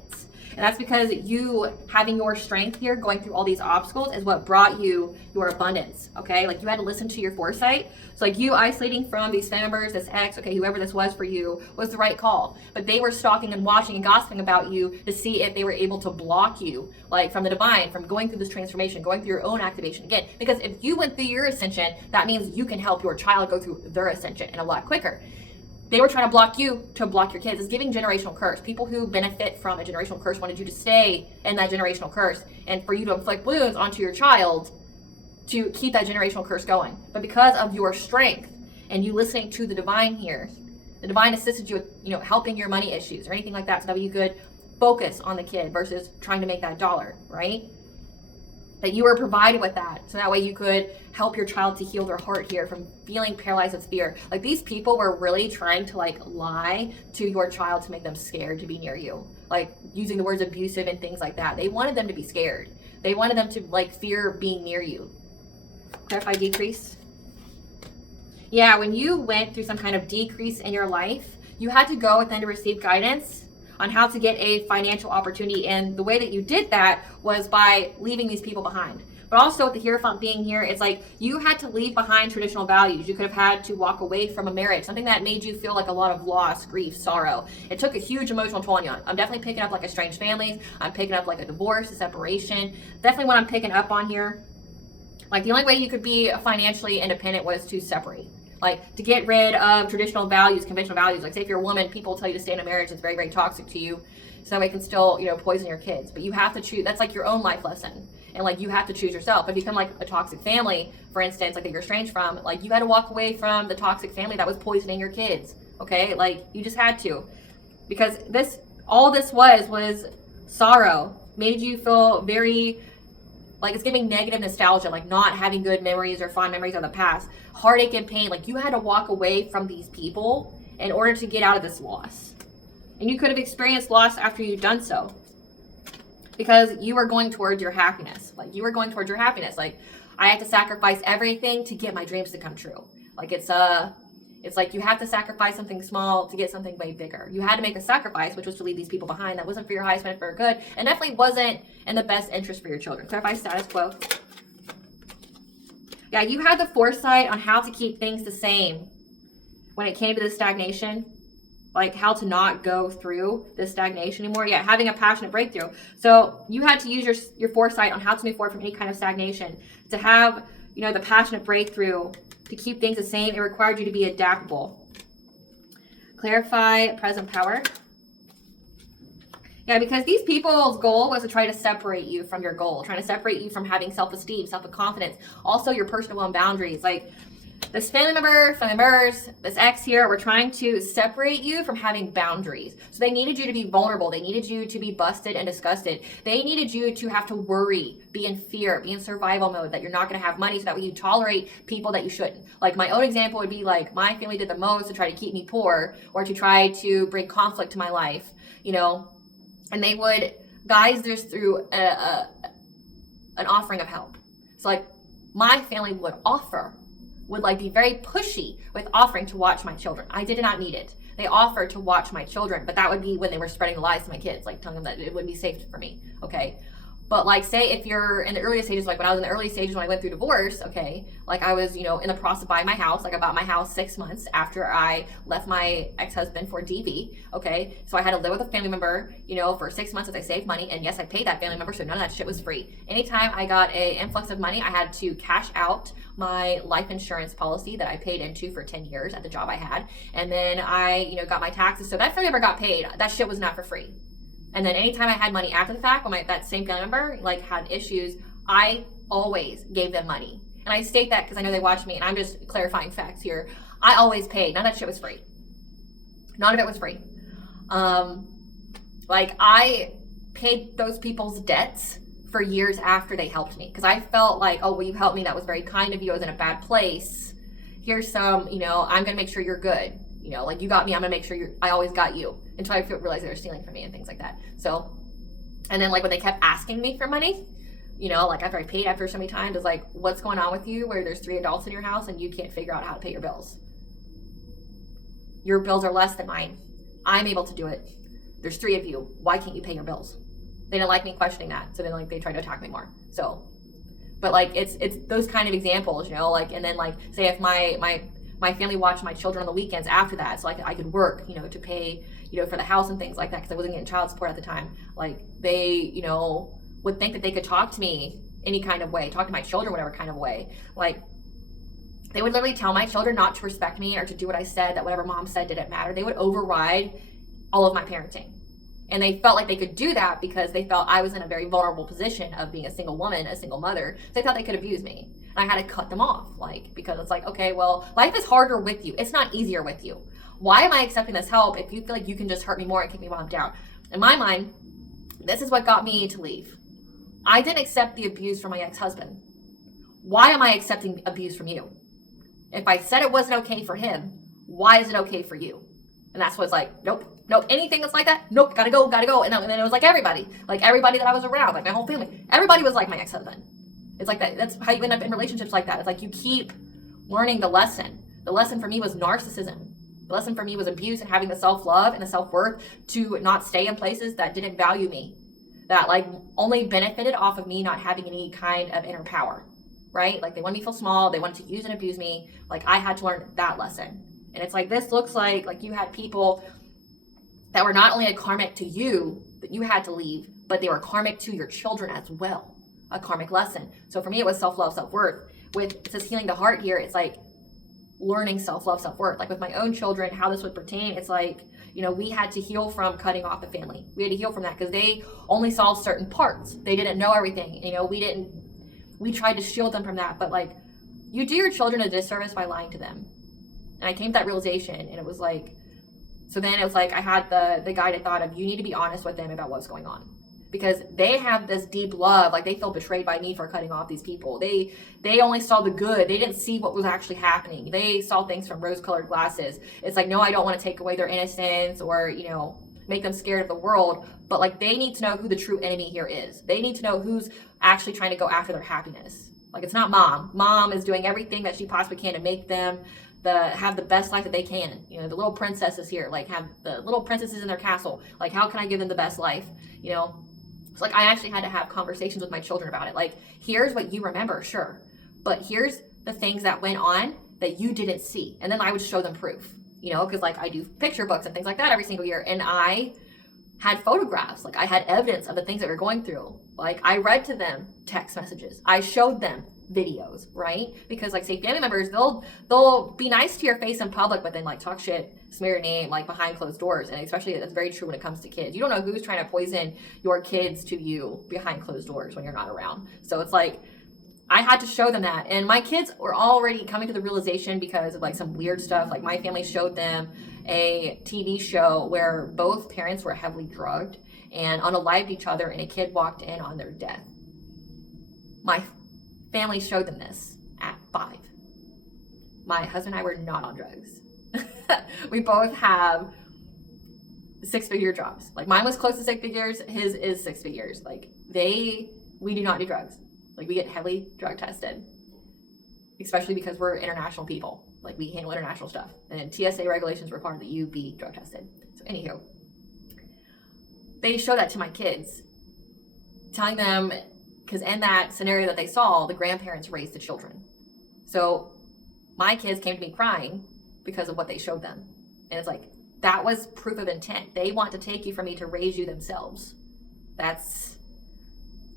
And that's because you having your strength here, going through all these obstacles, is what brought you your abundance, okay? Like you had to listen to your foresight. So like you isolating from these family members, this ex, okay, whoever this was for you, was the right call. But they were stalking and watching and gossiping about you to see if they were able to block you, like from the divine, from going through this transformation, going through your own activation. Again, because if you went through your ascension, that means you can help your child go through their ascension and a lot quicker. They were trying to block you to block your kids. It's giving generational curse. People who benefit from a generational curse wanted you to stay in that generational curse and for you to inflict wounds onto your child to keep that generational curse going. But because of your strength and you listening to the divine here, the divine assisted you with, helping your money issues or anything like that so that you could focus on the kid versus trying to make that dollar, right? That you were provided with that. So that way you could help your child to heal their heart here from feeling paralyzed with fear. Like these people were really trying to like lie to your child to make them scared to be near you. Like using the words abusive and things like that. They wanted them to be scared. They wanted them to like fear being near you. Clarify decrease. Yeah, when you went through some kind of decrease in your life, you had to go within to receive guidance on how to get a financial opportunity. And the way that you did that was by leaving these people behind. But also with the Hierophant being here, it's like you had to leave behind traditional values. You could have had to walk away from a marriage, something that made you feel like a lot of loss, grief, sorrow. It took a huge emotional toll on you. I'm definitely picking up like estranged families. I'm picking up like a divorce, a separation. Definitely what I'm picking up on here. Like the only way you could be financially independent was to separate. Like to get rid of traditional values, conventional values. Like say if you're a woman, people tell you to stay in a marriage that's very, very toxic to you. So that it can still, poison your kids. But you have to choose. That's like your own life lesson. And like you have to choose yourself. If you become like a toxic family, for instance, like that you're estranged from, like you had to walk away from the toxic family that was poisoning your kids. Okay? Like you just had to. Because all this was sorrow. Made you feel very, like it's giving negative nostalgia, like not having good memories or fond memories of the past. Heartache and pain, like you had to walk away from these people in order to get out of this loss. And you could have experienced loss after you've done so. Because you were going towards your happiness. Like you were going towards your happiness. Like I had to sacrifice everything to get my dreams to come true. Like it's like you have to sacrifice something small to get something way bigger. You had to make a sacrifice, which was to leave these people behind. That wasn't for your highest benefit for good, and definitely wasn't in the best interest for your children. Clarify status quo. Yeah, you had the foresight on how to keep things the same when it came to this stagnation. Like how to not go through this stagnation anymore. Yeah, having a passionate breakthrough. So you had to use your foresight on how to move forward from any kind of stagnation. To have, the passionate breakthrough, to keep things the same, it required you to be adaptable. Clarify present power. Yeah, because these people's goal was to try to separate you from your goal, trying to separate you from having self-esteem, self-confidence, also your personal will and boundaries. Like this family members, this ex here, were trying to separate you from having boundaries. So they needed you to be vulnerable. They needed you to be busted and disgusted. They needed you to have to worry, be in fear, be in survival mode, that you're not going to have money, so that way you tolerate people that you shouldn't. Like my own example would be like my family did the most to try to keep me poor or to try to bring conflict to my life, and they would guide this through an offering of help. So like my family would be very pushy with offering to watch my children. I did not need it. They offered to watch my children, but that would be when they were spreading the lies to my kids, like telling them that it wouldn't be safe for me, okay? But like say if you're in the earliest stages, like when I was in the early stages when I went through divorce, okay, like I was, in the process of buying my house. Like I bought my house 6 months after I left my ex-husband for DV, okay? So I had to live with a family member, for 6 months as I saved money. And yes, I paid that family member, so none of that shit was free. Anytime I got an influx of money, I had to cash out my life insurance policy that I paid into for 10 years at the job I had. And then I, got my taxes. So that family member got paid. That shit was not for free. And then anytime I had money after the fact, when that same family member had issues, I always gave them money. And I state that because I know they watch me, and I'm just clarifying facts here. I always paid. None of that shit was free. None of it was free. I paid those people's debts for years after they helped me, because I felt like, oh, well, you helped me. That was very kind of you. I was in a bad place. Here's some, I'm going to make sure you're good. You got me, I'm gonna make sure I always got you, until I realized they were stealing from me and things like that. So, and then when they kept asking me for money, after I paid after so many times, it's like, what's going on with you where there's 3 adults in your house and you can't figure out how to pay your bills? Your bills are less than mine. I'm able to do it. There's 3 of you. Why can't you pay your bills? They didn't like me questioning that. So then they tried to attack me more. So, but it's those kind of examples, and then say if my family watched my children on the weekends after that, so I could work, to pay, for the house and things like that, because I wasn't getting child support at the time. They, would think that they could talk to me any kind of way, talk to my children whatever kind of way. They would literally tell my children not to respect me or to do what I said, that whatever mom said didn't matter. They would override all of my parenting. And they felt like they could do that because they felt I was in a very vulnerable position of being a single woman, a single mother. So they thought they could abuse me. And I had to cut them off, because it's okay, well, life is harder with you. It's not easier with you. Why am I accepting this help if you feel like you can just hurt me more and kick me while I'm down? In my mind, this is what got me to leave. I didn't accept the abuse from my ex-husband. Why am I accepting abuse from you? If I said it wasn't okay for him, why is it okay for you? And that's what's nope, anything that's like that, nope, gotta go. And then it was everybody that I was around, my whole family, everybody was like my ex-husband. It's that. That's how you end up in relationships like that. It's you keep learning the lesson. The lesson for me was narcissism. The lesson for me was abuse and having the self-love and the self-worth to not stay in places that didn't value me, that like only benefited off of me not having any kind of inner power, right? Like they wanted me to feel small. They wanted to use and abuse me. Like I had to learn that lesson. And it's like, this looks like you had people that were not only a karmic to you that you had to leave, but they were karmic to your children as well. A karmic lesson. So for me, it was self-love, self-worth. With, it says healing the heart here, it's like learning self-love, self-worth. Like with my own children, how this would pertain, it's like, you know, we had to heal from cutting off the family. We had to heal from that because they only saw certain parts. They didn't know everything. You know, we tried to shield them from that. But like, you do your children a disservice by lying to them. And I came to that realization, and it was like, so then it was like, I had the guided thought of, you need to be honest with them about what's going on. Because they have this deep love, like they feel betrayed by me for cutting off these people. They only saw the good. They didn't see what was actually happening. They saw things from rose-colored glasses. It's like, no, I don't want to take away their innocence or, you know, make them scared of the world. But like, they need to know who the true enemy here is. They need to know who's actually trying to go after their happiness. Like, it's not mom. Mom is doing everything that she possibly can to make them have the best life that they can. You know, the little princesses here, like have the little princesses in their castle. Like, how can I give them the best life? You know? So like, I actually had to have conversations with my children about it. Like, here's what you remember, sure, but here's the things that went on that you didn't see. And then I would show them proof, you know, because like I do picture books and things like that every single year. And I had photographs, like I had evidence of the things that we're going through. Like I read to them text messages. I showed them videos, right? Because like, say, family members, they'll be nice to your face in public, but then like talk shit, smear your name like behind closed doors. And especially that's very true when it comes to kids. You don't know who's trying to poison your kids to you behind closed doors when you're not around. So it's like, I had to show them that. And my kids were already coming to the realization because of like some weird stuff. Like my family showed them a TV show where both parents were heavily drugged and unalived each other, and a kid walked in on their death. My family showed them this at 5. My husband and I were not on drugs. We both have 6-figure jobs. Like mine was close to 6 figures, his is 6 figures. Like we do not do drugs. Like we get heavily drug tested, especially because we're international people. Like we handle international stuff, and TSA regulations require that you be drug tested. So anywho, they show that to my kids, telling them, because in that scenario that they saw, the grandparents raised the children. So my kids came to me crying because of what they showed them. And it's like, that was proof of intent. They want to take you from me to raise you themselves. That's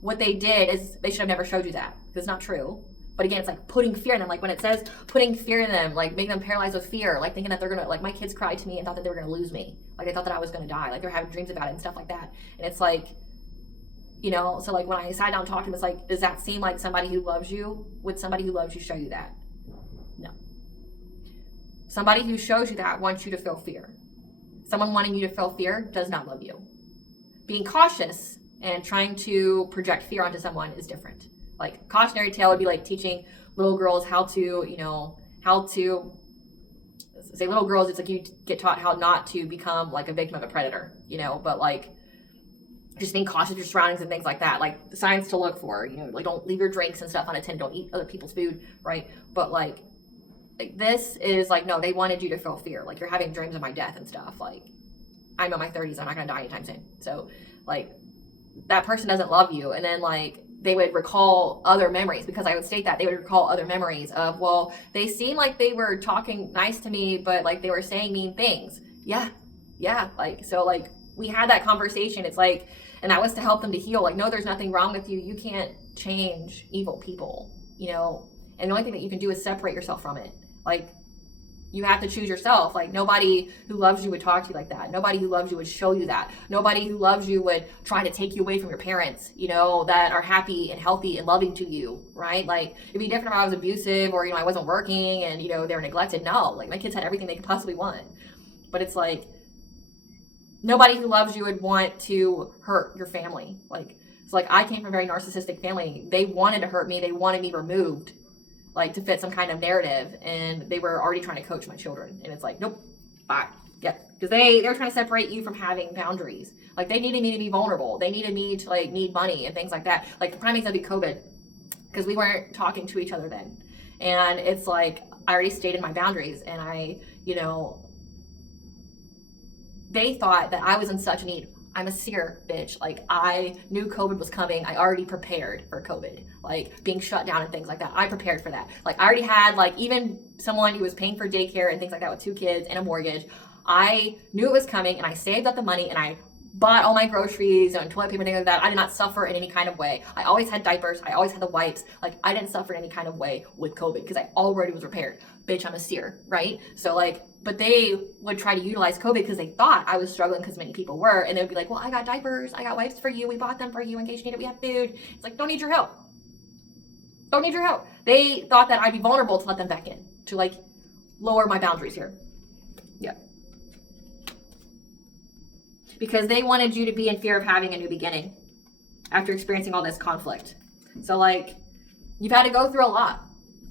what they did. Is they should have never showed you that. It's not true. But again, it's like putting fear in them. Like when it says putting fear in them, like making them paralyzed with fear, like thinking that they're gonna, like my kids cried to me and thought that they were gonna lose me. Like they thought that I was gonna die. Like they're having dreams about it and stuff like that. And it's like, you know, so like when I sat down and talked to him, it's like, does that seem like somebody who loves you? Would somebody who loves you show you that? No. Somebody who shows you that wants you to feel fear. Someone wanting you to feel fear does not love you. Being cautious and trying to project fear onto someone is different. Like cautionary tale would be like teaching little girls how to, you know, say little girls, it's like you get taught how not to become like a victim of a predator, you know, but like just being cautious of your surroundings and things like that, like the signs to look for, you know, like don't leave your drinks and stuff unattended, don't eat other people's food, right? But like this is like, no, they wanted you to feel fear. Like you're having dreams of my death and stuff. Like I'm in my 30s, I'm not gonna die anytime soon. So like that person doesn't love you. And then like they would recall other memories, because I would state that they would recall other memories of, well, they seemed like they were talking nice to me, but like they were saying mean things. Yeah. Like, so like we had that conversation. It's like, and that was to help them to heal. Like, no, there's nothing wrong with you. You can't change evil people, you know? And the only thing that you can do is separate yourself from it. Like, you have to choose yourself. Like, nobody who loves you would talk to you like that. Nobody who loves you would show you that. Nobody who loves you would try to take you away from your parents, you know, that are happy and healthy and loving to you, right? Like, it'd be different if I was abusive or, you know, I wasn't working and, you know, they were neglected. No, like, my kids had everything they could possibly want. But it's like, nobody who loves you would want to hurt your family. Like, it's like, I came from a very narcissistic family. They wanted to hurt me. They wanted me removed, like to fit some kind of narrative, and they were already trying to coach my children. And it's like, nope, bye. Yep. Because they were trying to separate you from having boundaries. Like they needed me to be vulnerable. They needed me to like need money and things like that. Like the prime example would be COVID, because we weren't talking to each other then. And it's like, I already stated my boundaries, and they thought that I was in such need. I'm a seer, bitch. Like, I knew COVID was coming. I already prepared for COVID, like being shut down and things like that. I prepared for that. Like, I already had, like, even someone who was paying for daycare and things like that with 2 kids and a mortgage. I knew it was coming, and I saved up the money, and I bought all my groceries and toilet paper and things like that. I did not suffer in any kind of way. I always had diapers. I always had the wipes. Like, I didn't suffer in any kind of way with COVID because I already was prepared. Bitch, I'm a seer, right? So, like, but they would try to utilize COVID because they thought I was struggling, because many people were. And they would be like, well, I got diapers. I got wipes for you. We bought them for you in case you need it. We have food. It's like, don't need your help. Don't need your help. They thought that I'd be vulnerable to let them back in, to, like, lower my boundaries here. Yeah. Because they wanted you to be in fear of having a new beginning after experiencing all this conflict. So, like, you've had to go through a lot,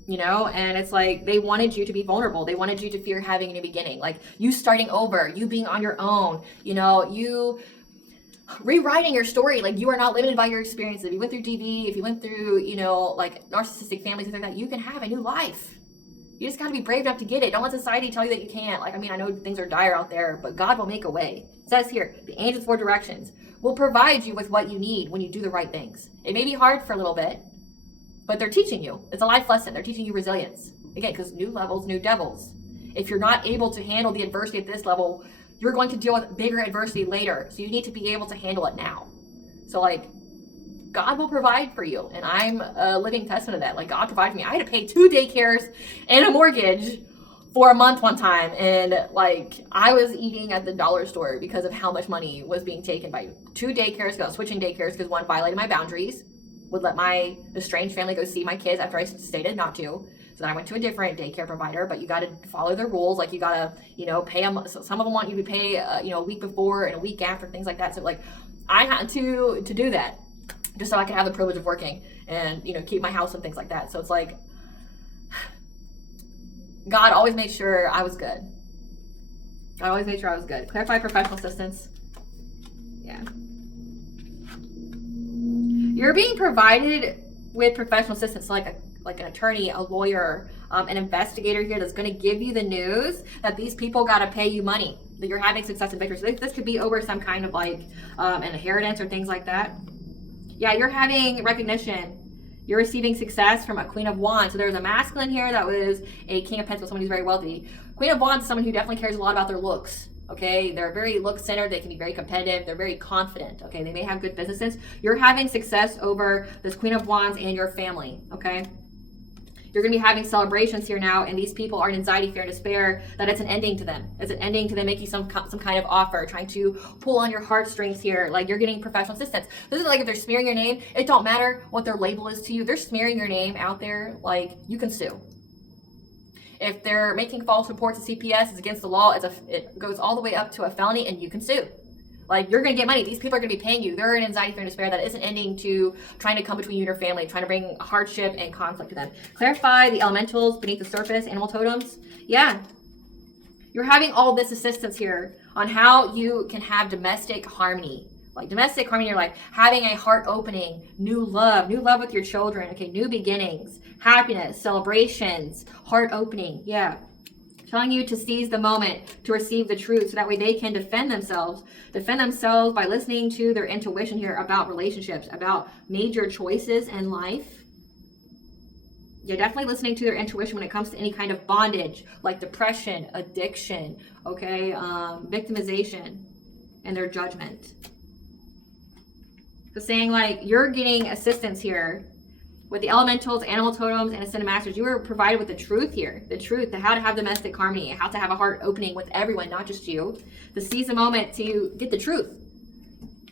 and it's like they wanted you to be vulnerable. They wanted you to fear having a new beginning, like you starting over, you being on your own, you rewriting your story. Like, you are not limited by your experiences. If you went through DV, if you went through, like narcissistic families, things like that, you can have a new life. You just got to be brave enough to get it. Don't let society tell you that you can't. Like, I know things are dire out there, but God will make a way. It says here, the angels 4 directions will provide you with what you need when you do the right things. It may be hard for a little bit, but they're teaching you. It's a life lesson. They're teaching you resilience. Again, because new levels, new devils. If you're not able to handle the adversity at this level, you're going to deal with bigger adversity later. So you need to be able to handle it now. So, like, God will provide for you. And I'm a living testament of that. Like, God provided me. I had to pay 2 daycares and a mortgage for a month one time. And, like, I was eating at the dollar store because of how much money was being taken by 2 daycares, because I was switching daycares because one violated my boundaries, would let my estranged family go see my kids after I stated not to. So then I went to a different daycare provider, but you got to follow the rules. Like, you got to, pay them. Some of them want you to pay, a week before and a week after, things like that. So, like, I had to do that, just so I could have the privilege of working and, keep my house and things like that. So it's like, God always made sure I was good. God always made sure I was good. Clarify professional assistance. Yeah. You're being provided with professional assistance, like an attorney, a lawyer, an investigator here that's going to give you the news that these people got to pay you money, that you're having success and victory. So this could be over some kind of, like, an inheritance or things like that. Yeah, you're having recognition. You're receiving success from a Queen of Wands. So there's a masculine here that was a King of Pentacles, someone who's very wealthy. Queen of Wands is someone who definitely cares a lot about their looks. Okay, they're very look-centered. They can be very competitive. They're very confident. Okay, they may have good businesses. You're having success over this Queen of Wands and your family. Okay, you're going to be having celebrations here now, and these people are in anxiety, fear, and despair that it's an ending to them. It's an ending to them making some kind of offer, trying to pull on your heartstrings here. Like, you're getting professional assistance. This is like if they're smearing your name. It don't matter what their label is to you. They're smearing your name out there. Like, you can sue. If they're making false reports to CPS, it's against the law. It goes all the way up to a felony, and you can sue. Like, you're going to get money. These people are going to be paying you. They're in anxiety, fear, and despair that isn't ending to trying to come between you and your family, trying to bring hardship and conflict to them. Clarify the elementals beneath the surface, animal totems. Yeah. You're having all this assistance here on how you can have domestic harmony. Like, domestic harmony, you're like having a heart opening, new love with your children. Okay, new beginnings, happiness, celebrations, heart opening. Yeah. Telling you to seize the moment to receive the truth, so that way they can defend themselves by listening to their intuition here about relationships, about major choices in life. You're definitely listening to their intuition when it comes to any kind of bondage, like depression, addiction, okay, victimization, and their judgment. So saying, like, you're getting assistance here with the elementals, animal totems, and ascended masters. You were provided with the truth here, how to have domestic harmony, how to have a heart opening with everyone, not just you, to seize the moment to get the truth.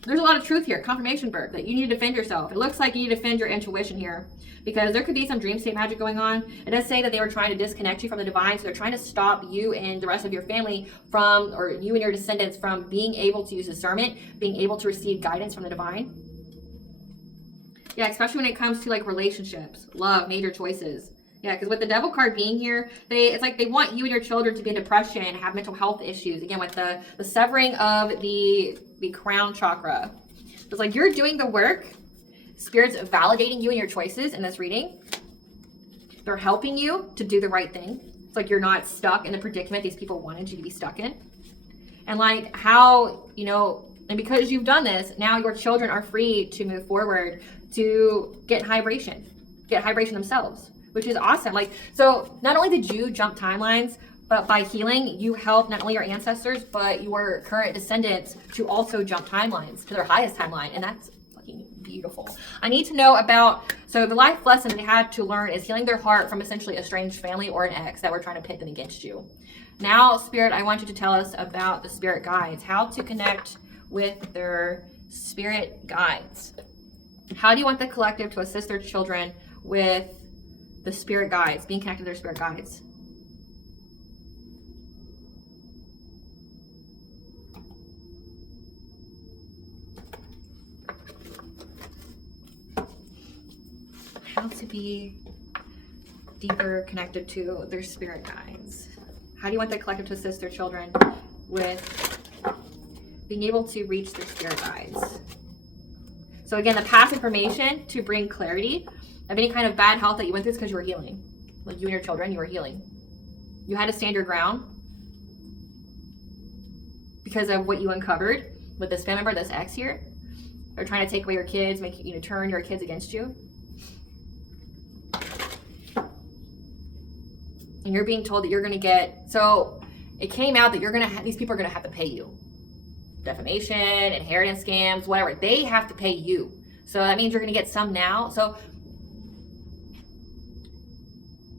There's a lot of truth here, confirmation birth, that you need to defend yourself. It looks like you need to defend your intuition here, because there could be some dream state magic going on. It does say that they were trying to disconnect you from the divine, so they're trying to stop you and the rest of your family from, or you and your descendants from being able to use discernment, being able to receive guidance from the divine. Yeah, especially when it comes to, like, relationships, love, major choices. Yeah, because with the devil card being here, it's like they want you and your children to be in depression, have mental health issues. Again, with the severing of the crown chakra. It's like you're doing the work. Spirit's validating you and your choices in this reading. They're helping you to do the right thing. It's like you're not stuck in the predicament these people wanted you to be stuck in. And like how, you know, and because you've done this, now your children are free to move forward, to get vibration themselves, which is awesome. Like, so not only did you jump timelines, but by healing, you help not only your ancestors, but your current descendants to also jump timelines to their highest timeline. And that's fucking beautiful. I need to know about, so the life lesson they had to learn is healing their heart from essentially a strange family or an ex that were trying to pit them against you. Now, Spirit, I want you to tell us about the spirit guides, how to connect with their spirit guides. How do you want the collective to assist their children with the spirit guides, being connected to their spirit guides? How to be deeper connected to their spirit guides. How do you want the collective to assist their children with being able to reach their spirit guides? So again, the past information to bring clarity of any kind of bad health that you went through is because you were healing. Like you and your children, you were healing. You had to stand your ground because of what you uncovered with this family member, this ex here. They're trying to take away your kids, make you turn your kids against you. And you're being told that you're going to get, so it came out that you're going to, these people are going to have to pay you. Defamation, inheritance scams, whatever. They have to pay you. So that means you're going to get some now. So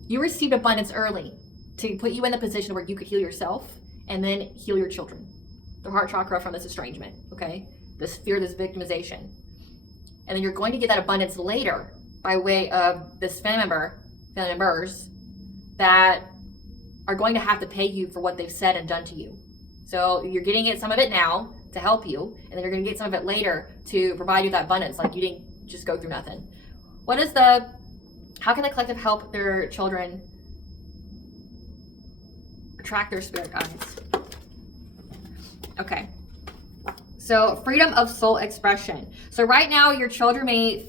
you received abundance early to put you in the position where you could heal yourself and then heal your children. The heart chakra from this estrangement, okay? This fear, this victimization. And then you're going to get that abundance later by way of this family members that are going to have to pay you for what they've said and done to you. So you're getting some of it now to help you, and then you're going to get some of it later to provide you that abundance. Like you didn't just go through nothing. How can the collective help their children attract their spirit guides? Okay. So freedom of soul expression. So right now your children may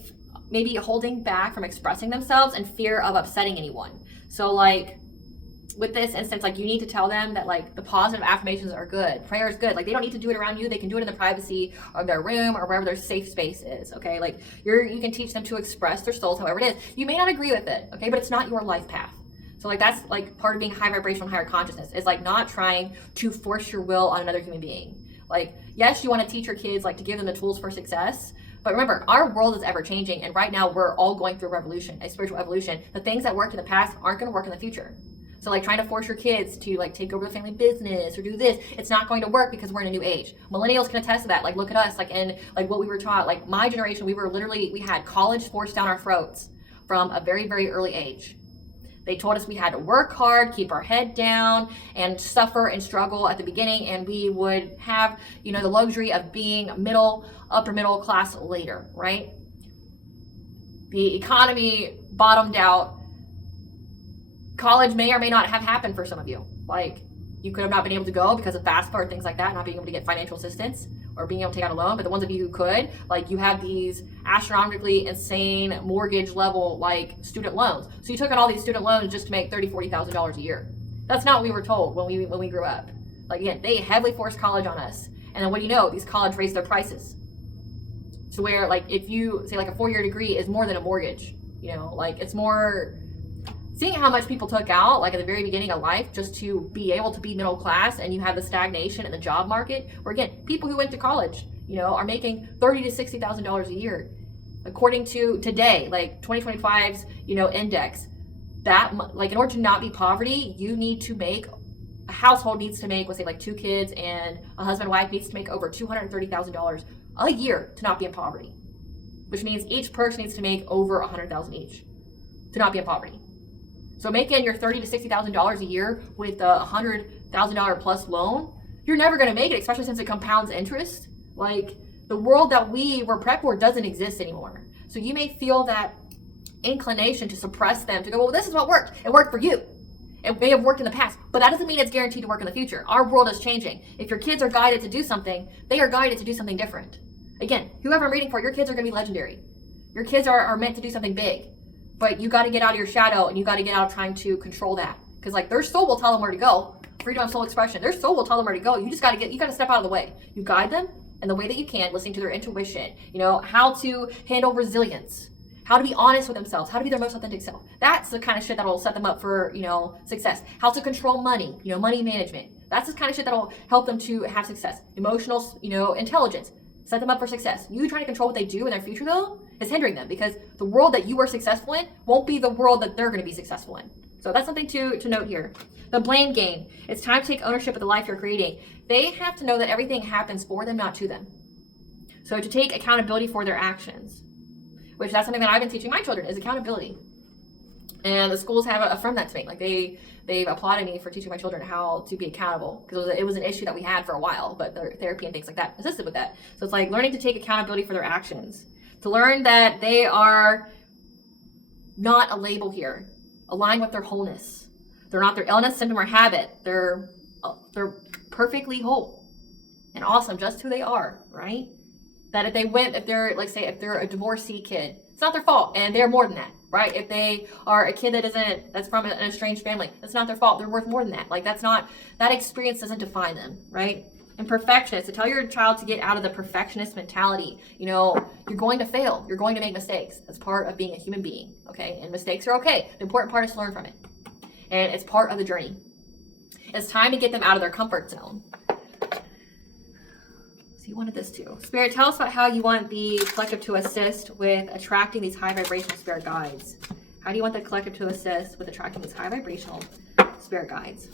be holding back from expressing themselves in fear of upsetting anyone. So like with this instance, like you need to tell them that like the positive affirmations are good. Prayer is good. Like they don't need to do it around you. They can do it in the privacy of their room or wherever their safe space is. Okay. Like you can teach them to express their souls, however it is. You may not agree with it. Okay. But it's not your life path. So like that's like part of being high vibrational, higher consciousness is like not trying to force your will on another human being. Like, yes, you want to teach your kids like to give them the tools for success. But remember, our world is ever changing. And right now we're all going through a revolution, a spiritual evolution. The things that worked in the past aren't going to work in the future. So like trying to force your kids to like take over the family business or do this, it's not going to work because we're in a new age. Millennials can attest to that. Like look at us, like in like what we were taught, like my generation, we had college forced down our throats from a very, very early age. They told us we had to work hard, keep our head down, and suffer and struggle at the beginning, and we would have, the luxury of being upper middle class later, right? The economy bottomed out. College may or may not have happened for some of you. Like, you could have not been able to go because of FAFSA or things like that, not being able to get financial assistance or being able to take out a loan. But the ones of you who could, like, you have these astronomically insane mortgage level, like, student loans. So you took out all these student loans just to make $30,000, $40,000 a year. That's not what we were told when we grew up. Like, again, they heavily forced college on us. And then what do you know? These colleges raised their prices. So where, like, if you say, like, a 4-year degree is more than a mortgage, like, it's more... Seeing how much people took out, like at the very beginning of life, just to be able to be middle class, and you have the stagnation in the job market, where again, people who went to college, are making $30,000 to $60,000 a year, according to today, like 2025's, index. That, like, in order to not be poverty, you need to make a household needs to make, let's say, like 2 kids, and a husband and wife needs to make over $230,000 a year to not be in poverty, which means each person needs to make over $100,000 each to not be in poverty. So making your $30,000 to $60,000 a year with a $100,000 plus loan, you're never going to make it, especially since it compounds interest. Like, the world that we were prepped for doesn't exist anymore. So you may feel that inclination to suppress them, to go, well, this is what worked. It worked for you. It may have worked in the past, but that doesn't mean it's guaranteed to work in the future. Our world is changing. If your kids are guided to do something, they are guided to do something different. Again, whoever I'm reading for, your kids are going to be legendary. Your kids are meant to do something big. But you got to get out of your shadow, and you got to get out of trying to control that. because like their soul will tell them where to go. Freedom of soul expression. Their soul will tell them where to go. You just got to step out of the way. You guide them in the way that you can, listening to their intuition, you know, how to handle resilience, how to be honest with themselves, how to be their most authentic self. That's the kind of shit that'll set them up for, you know, success. How to control money, you know, money management. That's the kind of shit that'll help them to have success. Emotional, you know, intelligence, set them up for success. You trying to control what they do in their future though is hindering them, because the world that you are successful in won't be the world that they're going to be successful in. So that's something to note here. The blame game. It's time to take ownership of the life you're creating. They have to know that everything happens for them, not to them. So to take accountability for their actions, which that's something that I've been teaching my children, is accountability. And the schools have affirmed that to me. Like they've applauded me for teaching my children how to be accountable, because it was an issue that we had for a while, but their therapy and things like that assisted with that. So it's like learning to take accountability for their actions, to learn that they are not a label here, aligned with their wholeness. They're not their illness, symptom, or habit. They're perfectly whole and awesome, just who they are, right? That if they're like, say, if they're a divorcee kid, it's not their fault, and they're more than that, right? If they are a kid that's from an estranged family, that's not their fault. They're worth more than that. Like that experience doesn't define them, right? And perfectionist, to tell your child to get out of the perfectionist mentality. You know, you're going to fail. You're going to make mistakes. That's part of being a human being, okay? And mistakes are okay. The important part is to learn from it. And it's part of the journey. It's time to get them out of their comfort zone. So you wanted this too. Spirit, tell us about how you want the collective to assist with attracting these high vibrational spirit guides. How do you want the collective to assist with attracting these high vibrational spirit guides?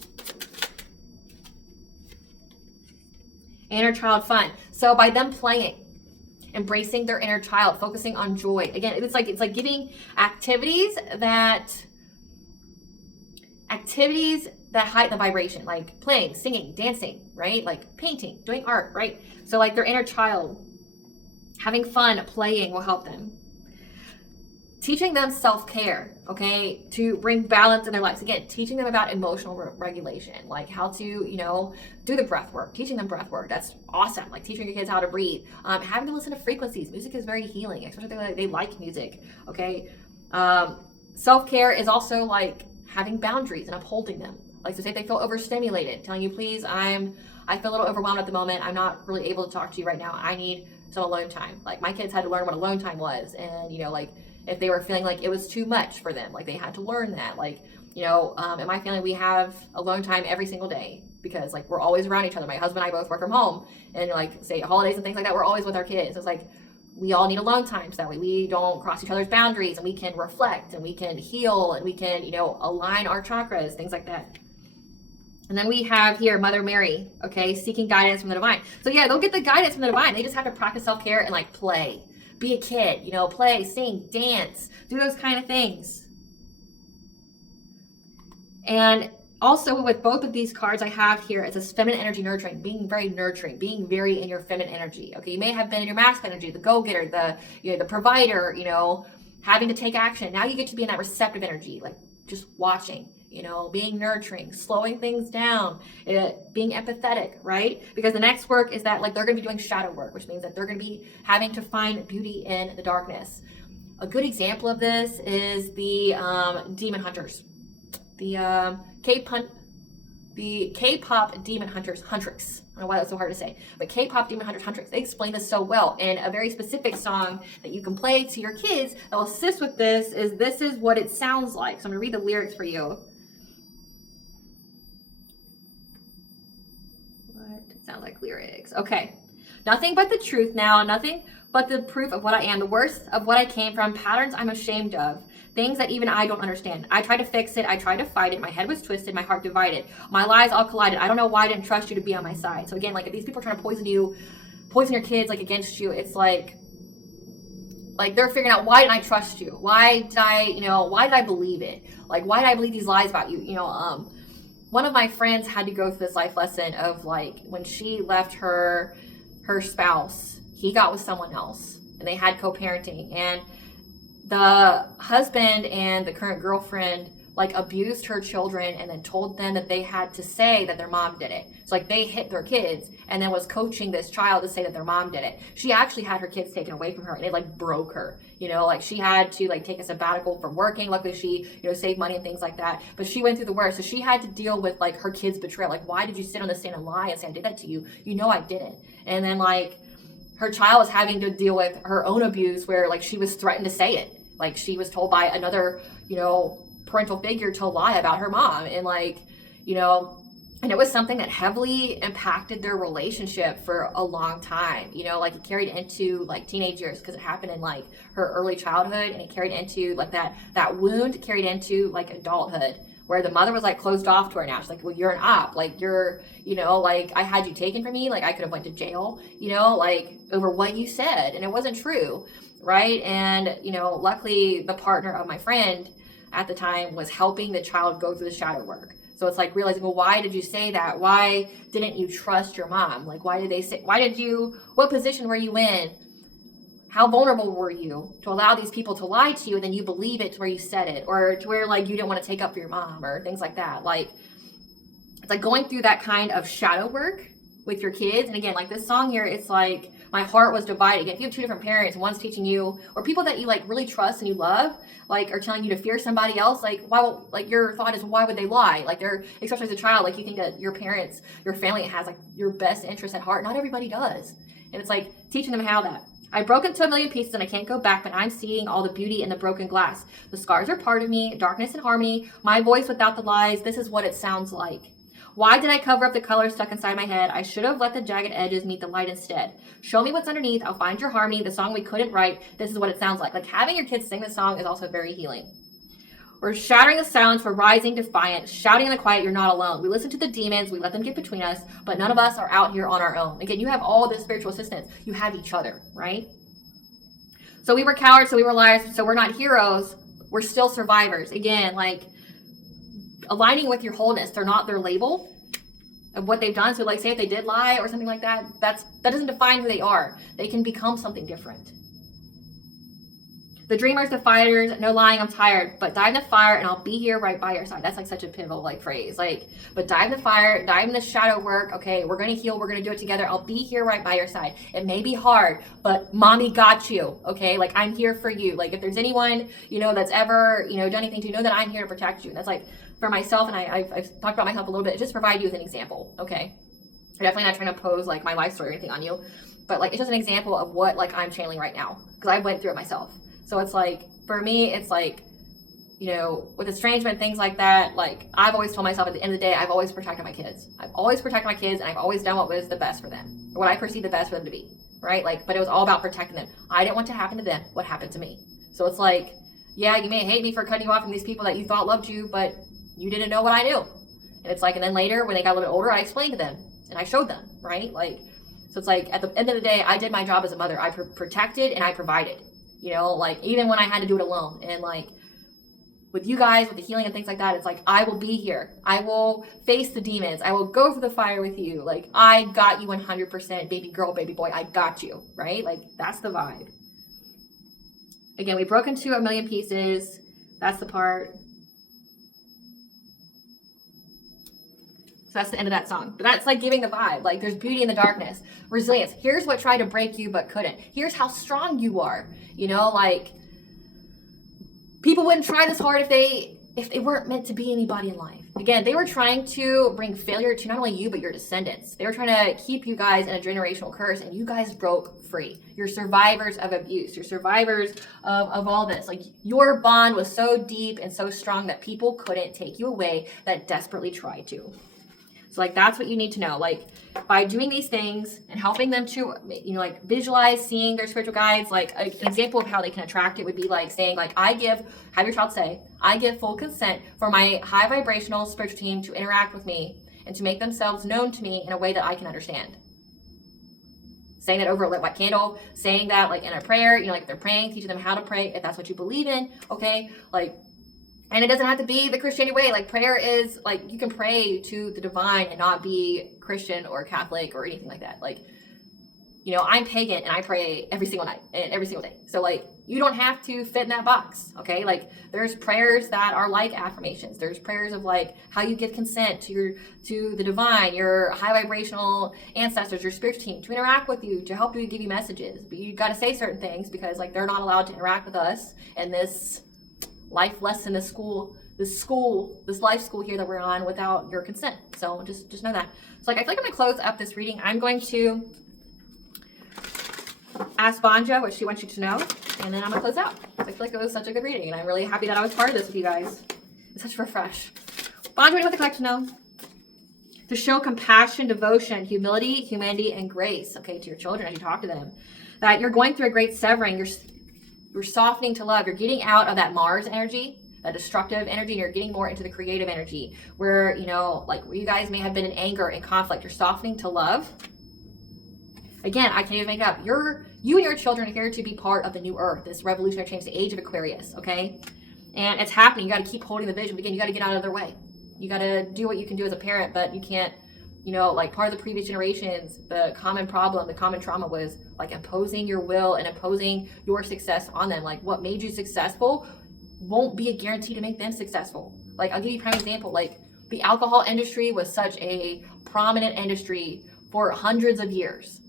Inner child fun. So by them playing, embracing their inner child, focusing on joy. Again, it's like giving activities that heighten the vibration, like playing, singing, dancing, right? Like painting, doing art, right? So like their inner child, having fun, playing will help them. Teaching them self-care, okay, to bring balance in their lives. Again, teaching them about emotional regulation, like how to, you know, do the breath work, teaching them breath work. That's awesome. Like teaching your kids how to breathe, having them listen to frequencies. Music is very healing, especially if they like music, okay? Self-care is also like having boundaries and upholding them. Like, so say if they feel overstimulated, telling you, please, I feel a little overwhelmed at the moment. I'm not really able to talk to you right now. I need some alone time. Like my kids had to learn what alone time was. And, you know, like if they were feeling like it was too much for them, like they had to learn that. Like, you know, in my family, we have alone time every single day, because like we're always around each other. My husband and I both work from home, and like say holidays and things like that, we're always with our kids. So it's like, we all need alone time, so that way we don't cross each other's boundaries, and we can reflect, and we can heal, and we can, you know, align our chakras, things like that. And then we have here Mother Mary, okay, seeking guidance from the divine. So yeah, they'll get the guidance from the divine. They just have to practice self-care and like play. Be a kid, you know, play, sing, dance, do those kind of things. And also with both of these cards I have here, it's a feminine energy nurturing, being very nurturing, being very in your feminine energy. Okay, you may have been in your masculine energy, the go-getter, the provider, you know, having to take action. Now you get to be in that receptive energy, like just watching, you know, being nurturing, slowing things down, being empathetic, right? Because the next work is that like they're going to be doing shadow work, which means that they're going to be having to find beauty in the darkness. A good example of this is the demon hunters, the K-pop demon hunters, Huntrix. I don't know why that's so hard to say, but K-pop demon hunters, Huntrix. They explain this so well in a very specific song that you can play to your kids that will assist with this. This is what it sounds like. So I'm gonna read the lyrics for you. What sounds like lyrics? Okay. Nothing but the truth now, nothing but the proof of what I am, the worst of what I came from, patterns I'm ashamed of, things that even I don't understand. I tried to fix it, I tried to fight it, my head was twisted, my heart divided, my lies all collided. I don't know why I didn't trust you to be on my side. So again, like if these people are trying to poison your kids like against you, it's like they're figuring out, why didn't I trust you? Why did I believe it? Like, why did I believe these lies about you? You know, one of my friends had to go through this life lesson of like when she left her spouse, he got with someone else and they had co-parenting, and the husband and the current girlfriend like abused her children and then told them that they had to say that their mom did it. So like they hit their kids and then was coaching this child to say that their mom did it. She actually had her kids taken away from her and it like broke her, like she had to like take a sabbatical from working. Luckily she, saved money and things like that, but she went through the worst. So she had to deal with like her kids' betrayal. Like, why did you sit on the stand and lie and say I did that to you? I didn't. And then like her child was having to deal with her own abuse where like she was threatened to say it. Like she was told by another, parental figure to lie about her mom. And like, and it was something that heavily impacted their relationship for a long time. Like it carried into like teenage years because it happened in like her early childhood, and it carried into like that wound carried into like adulthood, where the mother was like closed off to her now. She's like, well, you're an op. Like you're, like I had you taken from me. Like I could have went to jail, like over what you said. And it wasn't true. Right. And, luckily the partner of my friend at the time was helping the child go through the shadow work. So it's like realizing, well, why did you say that? Why didn't you trust your mom? Like, what position were you in? How vulnerable were you to allow these people to lie to you and then you believe it to where you said it, or to where like you didn't want to take up for your mom or things like that. Like, it's like going through that kind of shadow work with your kids. And again, like this song here, it's like my heart was divided. Again, if you have two different parents, one's teaching you, or people that you like really trust and you love, like are telling you to fear somebody else, like your thought is, why would they lie? Like they're, especially as a child, like you think that your parents, your family has like your best interest at heart. Not everybody does. And it's like teaching them how that. I broke into a million pieces and I can't go back, but I'm seeing all the beauty in the broken glass. The scars are part of me, darkness and harmony, my voice without the lies. This is what it sounds like. Why did I cover up the color stuck inside my head? I should have let the jagged edges meet the light instead. Show me what's underneath. I'll find your harmony. The song we couldn't write. This is what it sounds like. Like having your kids sing this song is also very healing. We're shattering the silence. We're rising defiant. Shouting in the quiet, you're not alone. We listen to the demons. We let them get between us, but none of us are out here on our own. Again, you have all this spiritual assistance. You have each other, right? So we were cowards. So we were liars. So we're not heroes. We're still survivors. Again, like aligning with your wholeness. They're not their label of what they've done. So like say if they did lie or something like that, that doesn't define who they are. They can become something different. The dreamers, the fighters, no lying, I'm tired, but dive in the fire and I'll be here right by your side. That's like such a pivotal like phrase. Like, but dive in the fire, dive in the shadow work. Okay, we're going to heal. We're going to do it together. I'll be here right by your side. It may be hard, but mommy got you. Okay, like I'm here for you. Like if there's anyone, that's ever, done anything to you, know that I'm here to protect you. And that's like for myself, and I've talked about myself a little bit, just provide you with an example. Okay, I'm definitely not trying to pose like my life story or anything on you, but like it's just an example of what like I'm channeling right now because I went through it myself. So it's like, for me, it's like, with estrangement, things like that, like I've always told myself at the end of the day, I've always protected my kids. I've always protected my kids and I've always done what was the best for them, or what I perceived the best for them to be, right? Like, but it was all about protecting them. I didn't want to happen to them what happened to me. So it's like, yeah, you may hate me for cutting you off from these people that you thought loved you, but you didn't know what I knew. And it's like, and then later when they got a little bit older, I explained to them and I showed them, right? Like, so it's like at the end of the day, I did my job as a mother. I protected and I provided. Like even when I had to do it alone, and like with you guys, with the healing and things like that, it's like, I will be here. I will face the demons. I will go through the fire with you. Like I got you 100%, baby girl, baby boy, I got you, right? Like that's the vibe. Again, we broke into a million pieces. That's the part. So that's the end of that song. But that's like giving the vibe. Like there's beauty in the darkness. Resilience. Here's what tried to break you but couldn't. Here's how strong you are. Like people wouldn't try this hard if they weren't meant to be anybody in life. Again, they were trying to bring failure to not only you, but your descendants. They were trying to keep you guys in a generational curse, and you guys broke free. You're survivors of abuse. You're survivors of all this. Like your bond was so deep and so strong that people couldn't take you away that desperately tried to. So like that's what you need to know. Like by doing these things and helping them to like visualize seeing their spiritual guides, like an example of how they can attract it would be like saying like have your child say, I give full consent for my high vibrational spiritual team to interact with me and to make themselves known to me in a way that I can understand. Saying that over a lit white candle, saying that like in a prayer, like if they're praying, teaching them how to pray if that's what you believe in. Okay, like. And it doesn't have to be the Christianity way. Like prayer is like, you can pray to the divine and not be Christian or Catholic or anything like that. Like, You know, I'm pagan and I pray every single night and every single day. So like, you don't have to fit in that box, okay? Like, there's prayers that are like affirmations. There's prayers of like how you give consent to the divine, your high vibrational ancestors, your spiritual team to interact with you, to help you, give you messages. But you got to say certain things because like they're not allowed to interact with us in this life lesson, this life school here that we're on without your consent. So just know that. So like, I feel like I'm gonna close up this reading. I'm going to ask Banja what she wants you to know, and then I'm gonna close out. I feel like it was such a good reading, and I'm really happy that I was part of this with you guys. It's such a refresh. Banja, what do you want the collective to know? To show compassion, devotion, humility, humanity, and grace, okay, to your children as you talk to them. That you're going through a great severing. You're softening to love. You're getting out of that Mars energy, that destructive energy, and you're getting more into the creative energy where, you know, like where you guys may have been in anger and conflict. You're softening to love. Again, I can't even make it up. You and your children are here to be part of the new earth, this revolutionary change, the age of Aquarius, okay? And it's happening. You got to keep holding the vision. But again, you got to get out of their way. You got to do what you can do as a parent, but you can't, you know, like part of the previous generations, the common problem, the common trauma was like imposing your will and imposing your success on them. Like what made you successful won't be a guarantee to make them successful. Like I'll give you a prime example. Like the alcohol industry was such a prominent industry for hundreds of years.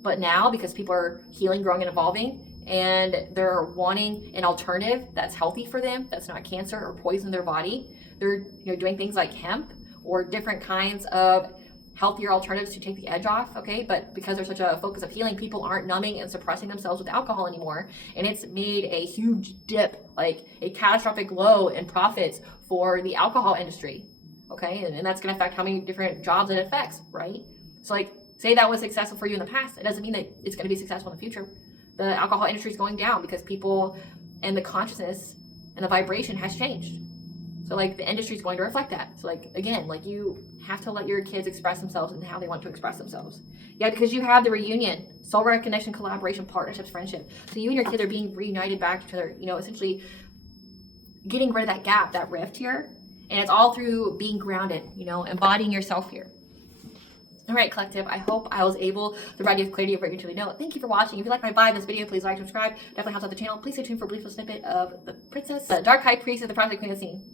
But now, because people are healing, growing, and evolving, and they're wanting an alternative that's healthy for them, that's not cancer or poison their body, they're doing things like hemp or different kinds of healthier alternatives to take the edge off, okay? But because there's such a focus of healing, people aren't numbing and suppressing themselves with alcohol anymore. And it's made a huge dip, like a catastrophic low in profits for the alcohol industry, okay? And that's gonna affect how many different jobs it affects, right? So like, say that was successful for you in the past, it doesn't mean that it's gonna be successful in the future. The alcohol industry is going down because people and the consciousness and the vibration has changed. So like the industry is going to reflect that. So like, again, like you have to let your kids express themselves and how they want to express themselves. Yeah, because you have the reunion, soul recognition, collaboration, partnerships, friendship. So you and your kids are being reunited back to each other, essentially getting rid of that gap, that rift here. And it's all through being grounded, embodying yourself here. All right, collective, I hope I was able to provide you with clarity of what you truly know. Thank you for watching. If you like my vibe in this video, please like, subscribe. Definitely helps out the channel. Please stay tuned for a brief snippet of the princess, the dark high priest, and the prophet queen of the scene.